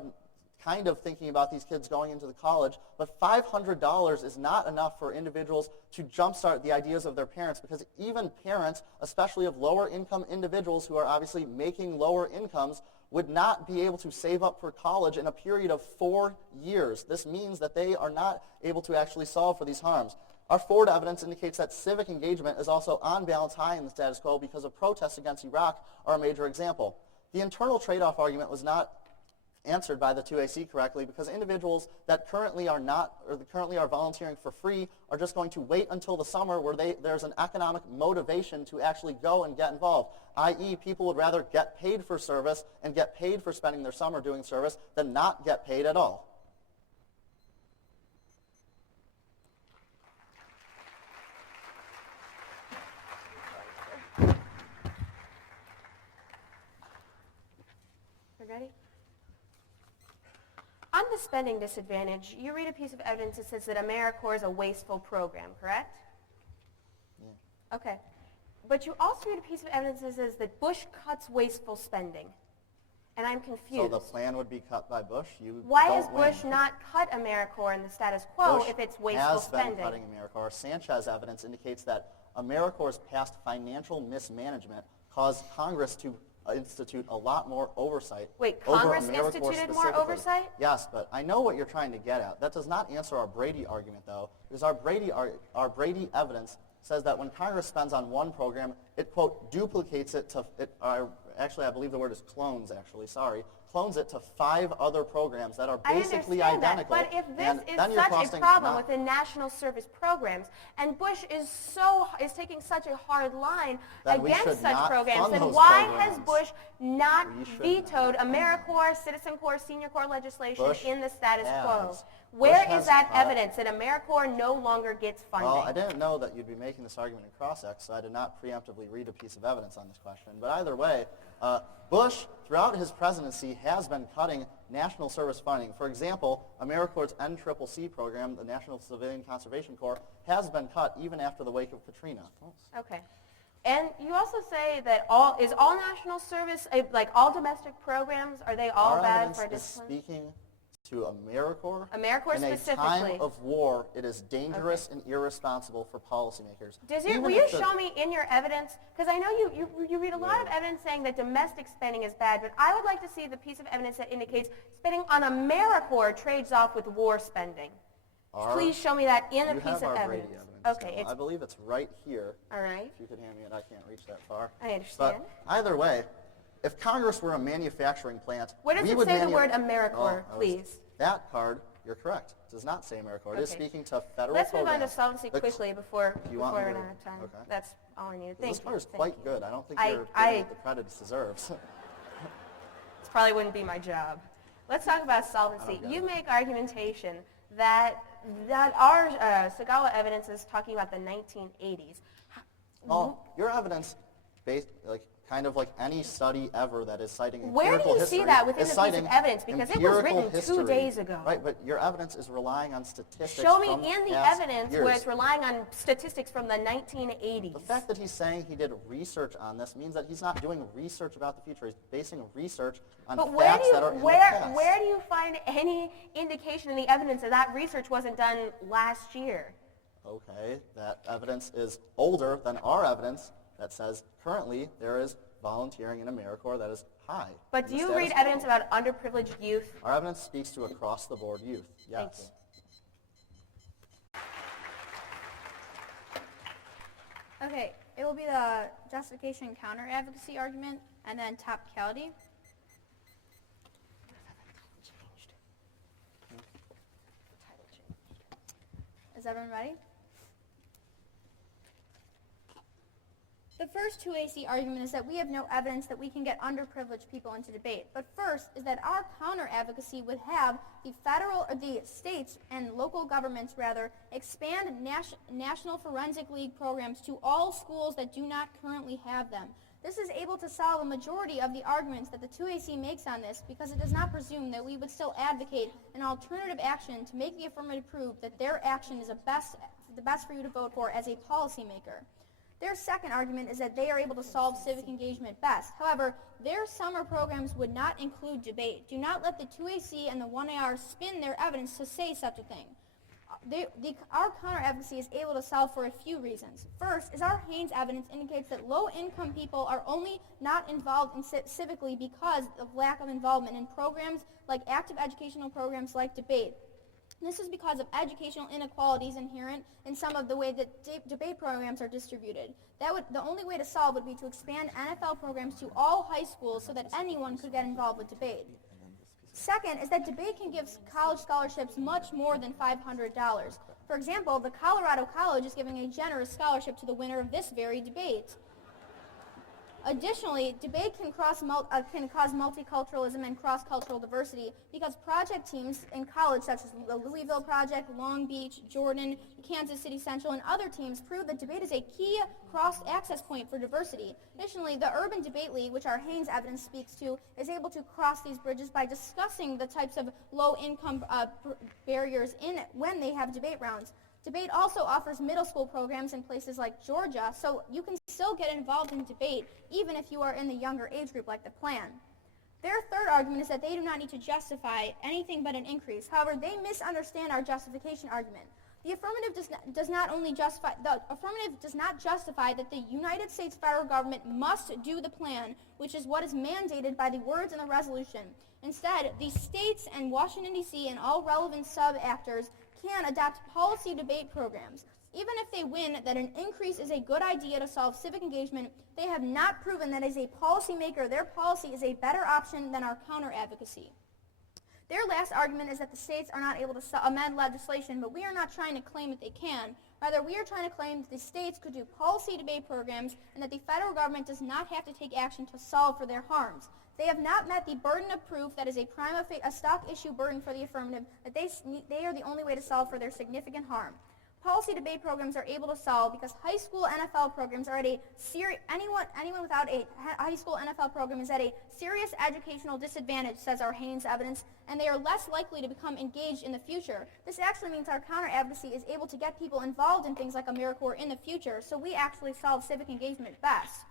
kind of thinking about these kids going into the college, but $500 is not enough for individuals to jumpstart the ideas of their parents, because even parents, especially of lower income individuals who are obviously making lower incomes, would not be able to save up for college in a period of 4 years. This means that they are not able to actually solve for these harms. Our Ford evidence indicates that civic engagement is also on balance high in the status quo because of protests against Iraq are a major example. The internal trade-off argument was not answered by the 2AC correctly because individuals that currently are volunteering for free are just going to wait until the summer where there's an economic motivation to actually go and get involved, i.e. people would rather get paid for service and get paid for spending their summer doing service than not get paid at all. You ready? On the spending disadvantage, you read a piece of evidence that says that AmeriCorps is a wasteful program, correct? Yeah. Okay. But you also read a piece of evidence that says that Bush cuts wasteful spending. And I'm confused. So the plan would be cut by Bush? Why don't has Bush win. not cut AmeriCorps in the status quo Bush if it's wasteful spending? has been cutting AmeriCorps. Sanchez evidence indicates that AmeriCorps' past financial mismanagement caused Congress to institute a lot more oversight. Wait, over Congress AmeriCorps instituted more specifically. oversight? Yes, but I know what you're trying to get at. That does not answer our Brady argument, though, because our Brady evidence says that when Congress spends on one program, it, quote, duplicates it to, actually, I believe the word is clones, actually, sorry, clones it to 5 other programs that are basically I understand identical. that, but if and this is then you're such a costing problem not- with the national service programs, and Bush is taking such a hard line Then we against should such not programs, fund then those why programs. has Bush not We should vetoed not. AmeriCorps, Citizen Corps, Senior Corps legislation Bush in the status quo? has. Where Bush is has that cut- evidence that AmeriCorps no longer gets funding? Well, I didn't know that you'd be making this argument in cross-ex, so I did not preemptively read a piece of evidence on this question. But either way, Bush, throughout his presidency, has been cutting national service funding. For example, AmeriCorps' NCCC program, the National Civilian Conservation Corps, has been cut even after the wake of Katrina. Okay. And you also say that all national service, like all domestic programs, are they all Our bad for evidence is discipline? speaking to AmeriCorps. AmeriCorps in a specifically. time of war, it is dangerous and irresponsible for policymakers. Will you show me in your evidence, because I know you read a lot of evidence saying that domestic spending is bad, but I would like to see the piece of evidence that indicates spending on AmeriCorps trades off with war spending. Please show me that in a You piece have of our evidence. Brady evidence. Okay, so I believe it's right here. all right. If you could hand me it, I can't reach that far. I understand. But either way, if Congress were a manufacturing plant, Where does we it would say the word AmeriCorps, Oh, please? That card, you're correct, does not say AmeriCorps. It is Okay. speaking to federal Let's move on to programs. solvency quickly before You we want me run to- out of time. okay. That's all I needed. Thank This you. card is Thank quite you. good. I don't think I- you're I- giving it the credit it deserves. This probably wouldn't be my job. Let's talk about solvency. Okay. You make argumentation that our Sagawa evidence is talking about the 1980s. Well, your evidence, based kind of like any study ever that is citing Where do empirical you history, see that within is the piece of citing evidence? Because it was empirical written 2 history. days ago. Right, but your evidence is relying on statistics Show me from in the past evidence years. where it's relying on statistics from the 1980s. The fact that he's saying he did research on this means that he's not doing research about the future. He's basing research on But where do facts that are you in the past. where do you find any indication in the evidence that that research wasn't done last year? Okay, that evidence is older than our evidence that says currently there is volunteering in AmeriCorps that is high. But in do the you status read quo. evidence about underprivileged youth? Our evidence speaks to across-the-board youth, Thank yes. Okay, it will be the justification and counter-advocacy argument, and then topicality. Is everyone ready? The first 2AC argument is that we have no evidence that we can get underprivileged people into debate. But first is that our counter-advocacy would have the federal, or the states and local governments rather, expand National Forensic League programs to all schools that do not currently have them. This is able to solve a majority of the arguments that the 2AC makes on this because it does not presume that we would still advocate an alternative action to make the affirmative prove that their action is the best for you to vote for as a policymaker. Their second argument is that they are able to solve civic engagement best. However, their summer programs would not include debate. Do not let the 2AC and the 1AR spin their evidence to say such a thing. Our counter-advocacy is able to solve for a few reasons. First is our Haynes evidence indicates that low-income people are only not involved in civically because of lack of involvement in programs like active educational programs like debate. This is because of educational inequalities inherent in some of the way that debate programs are distributed. The only way to solve would be to expand NFL programs to all high schools so that anyone could get involved with debate. Second is that debate can give college scholarships much more than $500. For example, the Colorado College is giving a generous scholarship to the winner of this very debate. Additionally, debate can cause multiculturalism and cross-cultural diversity because project teams in college, such as the Louisville Project, Long Beach, Jordan, Kansas City Central, and other teams, prove that debate is a key cross-access point for diversity. Additionally, the Urban Debate League, which our Haynes evidence speaks to, is able to cross these bridges by discussing the types of low-income barriers when they have debate rounds. Debate also offers middle school programs in places like Georgia, so you can still get involved in debate even if you are in the younger age group like the Plan. Their third argument is that they do not need to justify anything but an increase. However, they misunderstand our justification argument. The affirmative does not justify that the United States federal government must do the plan, which is what is mandated by the words in the resolution. Instead, the states and Washington, D.C. and all relevant sub-actors can adopt policy debate programs. Even if they win that an increase is a good idea to solve civic engagement, they have not proven that as a policymaker, their policy is a better option than our counter-advocacy. Their last argument is that the states are not able to amend legislation, but we are not trying to claim that they can. Rather, we are trying to claim that the states could do policy debate programs and that the federal government does not have to take action to solve for their harms. They have not met the burden of proof that is a stock issue burden for the affirmative, that they are the only way to solve for their significant harm. Policy debate programs are able to solve because high school NFL programs are at anyone without a high school NFL program is at a serious educational disadvantage, says our Haynes evidence, and they are less likely to become engaged in the future. This actually means our counter-advocacy is able to get people involved in things like AmeriCorps in the future, so we actually solve civic engagement best.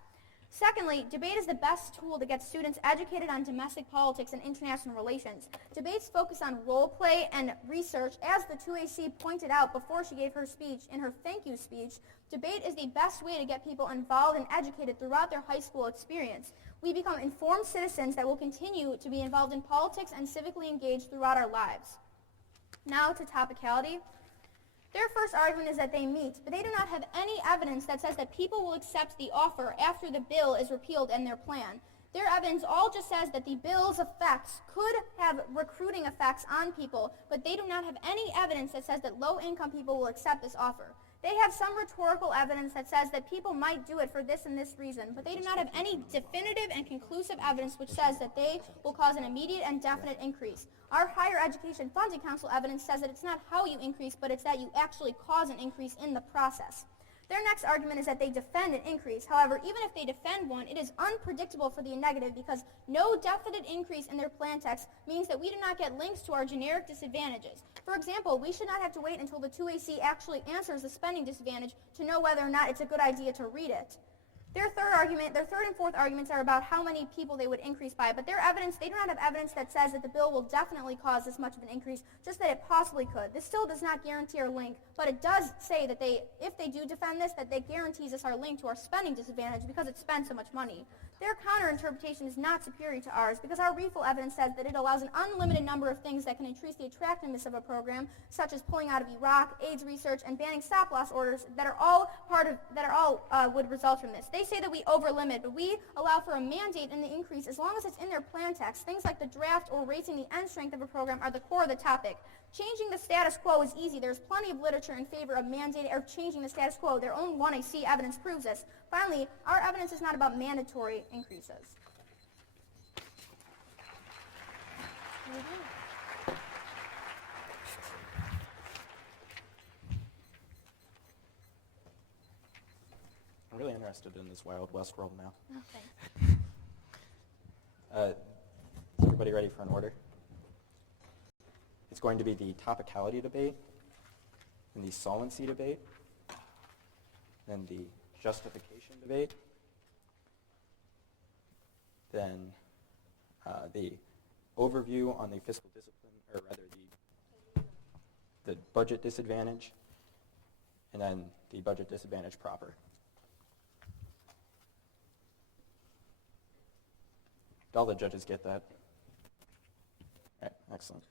Secondly, debate is the best tool to get students educated on domestic politics and international relations. Debates focus on role play and research. As the 2AC pointed out before she gave her speech, in her thank you speech, debate is the best way to get people involved and educated throughout their high school experience. We become informed citizens that will continue to be involved in politics and civically engaged throughout our lives. Now to topicality. Their first argument is that they meet, but they do not have any evidence that says that people will accept the offer after the bill is repealed in their plan. Their evidence all just says that the bill's effects could have recruiting effects on people, but they do not have any evidence that says that low-income people will accept this offer. They have some rhetorical evidence that says that people might do it for this and this reason, but they do not have any definitive and conclusive evidence which says that they will cause an immediate and definite increase. Our Higher Education Funding Council evidence says that it's not how you increase, but it's that you actually cause an increase in the process. Their next argument is that they defend an increase. However, even if they defend one, it is unpredictable for the negative because no definite increase in their plan text means that we do not get links to our generic disadvantages. For example, we should not have to wait until the 2AC actually answers the spending disadvantage to know whether or not it's a good idea to read it. Their third and fourth arguments are about how many people they would increase by, but they do not have evidence that says that the bill will definitely cause this much of an increase, just that it possibly could. This still does not guarantee our link, but it does say that if they do defend this, that they guarantees us our link to our spending disadvantage because it spends so much money. Their counter-interpretation is not superior to ours because our refill evidence says that it allows an unlimited number of things that can increase the attractiveness of a program, such as pulling out of Iraq, AIDS research, and banning stop-loss orders that are all would result from this. They say that we over-limit, but we allow for a mandate in the increase as long as it's in their plan text. Things like the draft or raising the end strength of a program are the core of the topic. Changing the status quo is easy. There's plenty of literature in favor of mandating or changing the status quo. Their own 1AC evidence proves this. Finally, our evidence is not about mandatory increases. I'm really interested in this Wild West world now. Oh, thanks. Is everybody ready for an order? It's going to be the topicality debate, and the solvency debate, then the justification debate, then the overview on the fiscal discipline, or rather the budget disadvantage, and then the budget disadvantage proper. Did all the judges get that? All right, excellent.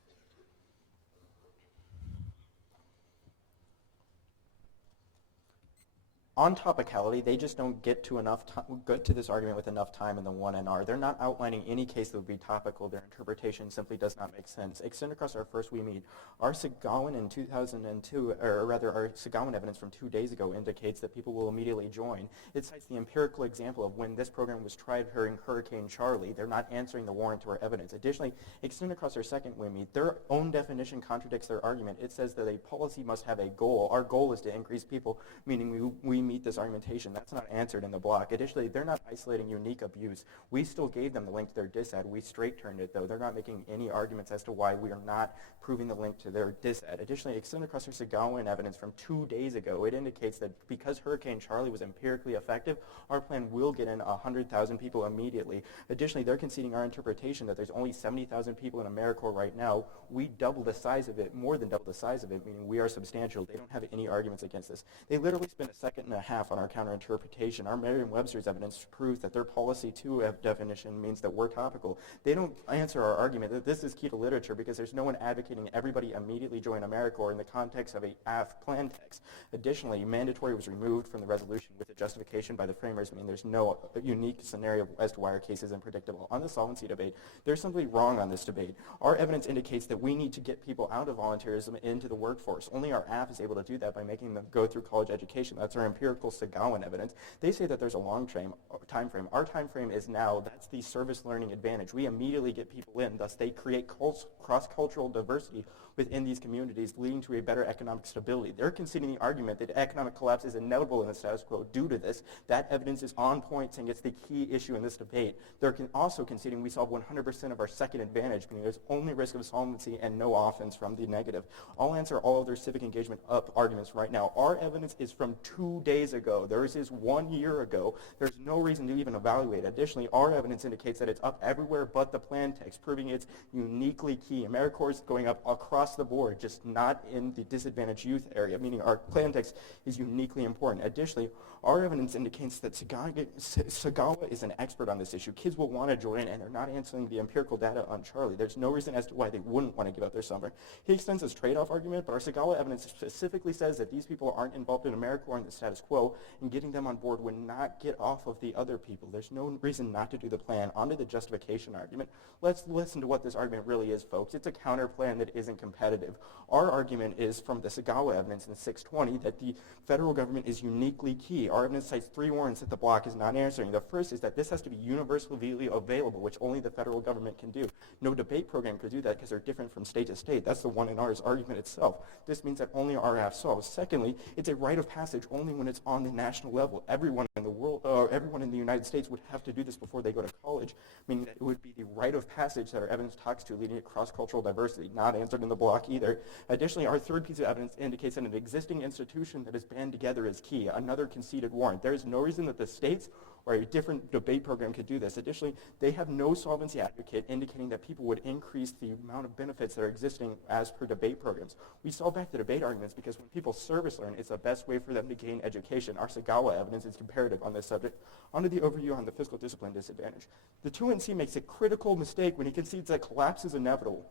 On topicality, they just don't get to this argument with enough time in the 1NR. They're not outlining any case that would be topical. Their interpretation simply does not make sense. Extend across our first we meet. Our Seguin in 2002, or rather our Seguin evidence from 2 days ago indicates that people will immediately join. It cites the empirical example of when this program was tried during Hurricane Charlie. They're not answering the warrant to our evidence. Additionally, extend across our second we meet. Their own definition contradicts their argument. It says that a policy must have a goal. Our goal is to increase people, meaning we meet this argumentation. That's not answered in the block. Additionally, they're not isolating unique abuse. We still gave them the link to their disad. We straight turned it, though. They're not making any arguments as to why we are not proving the link to their disad. Additionally, extended across our Seguin evidence from 2 days ago, it indicates that because Hurricane Charlie was empirically effective, our plan will get in 100,000 people immediately. Additionally, they're conceding our interpretation that there's only 70,000 people in AmeriCorps right now. We double the size of it, more than double the size of it, meaning we are substantial. They don't have any arguments against this. They literally spent a second and a half on our counter-interpretation. Our Merriam-Webster's evidence proves that their policy 2 definition means that we're topical. They don't answer our argument that this is key to literature because there's no one advocating everybody immediately join AmeriCorps in the context of a AF plan text. Additionally, mandatory was removed from the resolution with a justification by the framers, meaning there's no unique scenario as to why our case is unpredictable. On the solvency debate, they're simply wrong on this debate. Our evidence indicates that we need to get people out of volunteerism into the workforce. Only our AF is able to do that by making them go through college education. That's our empirical Seguin evidence. They say that there's a long time frame. Our time frame is now. That's the service learning advantage. We immediately get people in. Thus, they create cross-cultural diversity within these communities, leading to a better economic stability. They're conceding the argument that economic collapse is inevitable in the status quo due to this. That evidence is on point, saying it's the key issue in this debate. They're also conceding we solve 100% of our second advantage, meaning there's only risk of solvency and no offense from the negative. I'll answer all of their civic engagement arguments right now. Our evidence is from 2 days ago. Theirs is 1 year ago. There's no reason to even evaluate. Additionally, our evidence indicates that it's up everywhere but the plan text, proving it's uniquely key. AmeriCorps is going up across the board, just not in the disadvantaged youth area, meaning our plan text is uniquely important. Additionally, our evidence indicates that Sagawa is an expert on this issue. Kids will want to join, and they're not answering the empirical data on Charlie. There's no reason as to why they wouldn't want to give up their summer. He extends his trade-off argument, but our Sagawa evidence specifically says that these people aren't involved in AmeriCorps and the status quo, and getting them on board would not get off of the other people. There's no reason not to do the plan. Onto the justification argument. Let's listen to what this argument really is, folks. It's a counter plan that isn't competitive. Our argument is from the Sagawa evidence in 620 that the federal government is uniquely key. Our evidence cites 3 warrants that the block is not answering. The first is that this has to be universally available, which only the federal government can do. No debate program could do that because they're different from state to state. That's the 1NR's argument itself. This means that only RF solves. Secondly, it's a rite of passage only when it's on the national level. Everyone in the world, everyone in the United States would have to do this before they go to college, meaning that it would be the rite of passage that our evidence talks to, leading to cross-cultural diversity. Not answered in the block either. Additionally, our third piece of evidence indicates that an existing institution that is band together is key. Another conceded warrant. There is no reason that the states or a different debate program could do this. Additionally, they have no solvency advocate indicating that people would increase the amount of benefits that are existing as per debate programs. We saw back the debate arguments because when people service learn, it's the best way for them to gain education. Our Sagawa evidence is comparative on this subject. Onto the overview on the fiscal discipline disadvantage. The 2NC makes a critical mistake when he concedes that collapse is inevitable.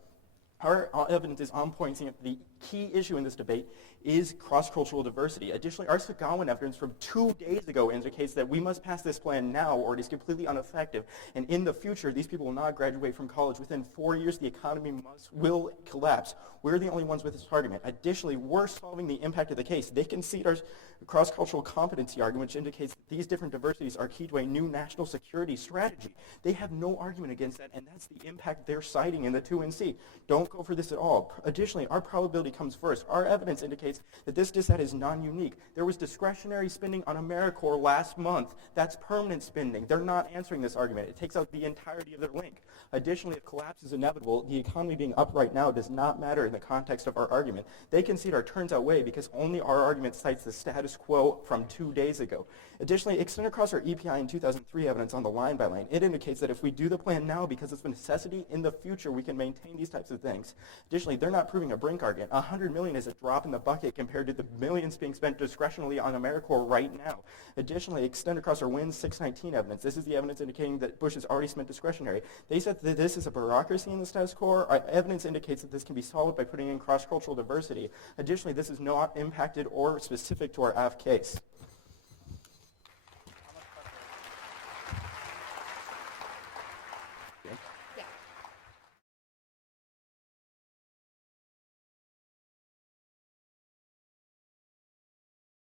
Our evidence is on point, saying that the key issue in this debate is cross-cultural diversity. Additionally, our Seguin evidence from 2 days ago indicates that we must pass this plan now or it is completely ineffective. And in the future, these people will not graduate from college. Within 4 years, the economy will collapse. We're the only ones with this argument. Additionally, we're solving the impact of the case. They concede our cross-cultural competency argument, which indicates that these different diversities are key to a new national security strategy. They have no argument against that, and that's the impact they're citing in the 2NC. Don't go for this at all. Additionally, our probability comes first. Our evidence indicates that this dissent is non-unique. There was discretionary spending on AmeriCorps last month. That's permanent spending. They're not answering this argument. It takes out the entirety of their link. Additionally, if collapse is inevitable, the economy being up right now does not matter in the context of our argument. They concede our turns outweigh because only our argument cites the status quo from 2 days ago. Additionally, extend across our EPI in 2003 evidence on the line by line. It indicates that if we do the plan now because it's a necessity, in the future we can maintain these types of things. Additionally, they're not proving a Brink argument. $100 million is a drop in the bucket compared to the millions being spent discretionally on AmeriCorps right now. Additionally, extend across our WINS 619 evidence. This is the evidence indicating that Bush has already spent discretionary. They said that this is a bureaucracy in the status quo. Our evidence indicates that this can be solved by putting in cross-cultural diversity. Additionally, this is not impacted or specific to our AF case. you.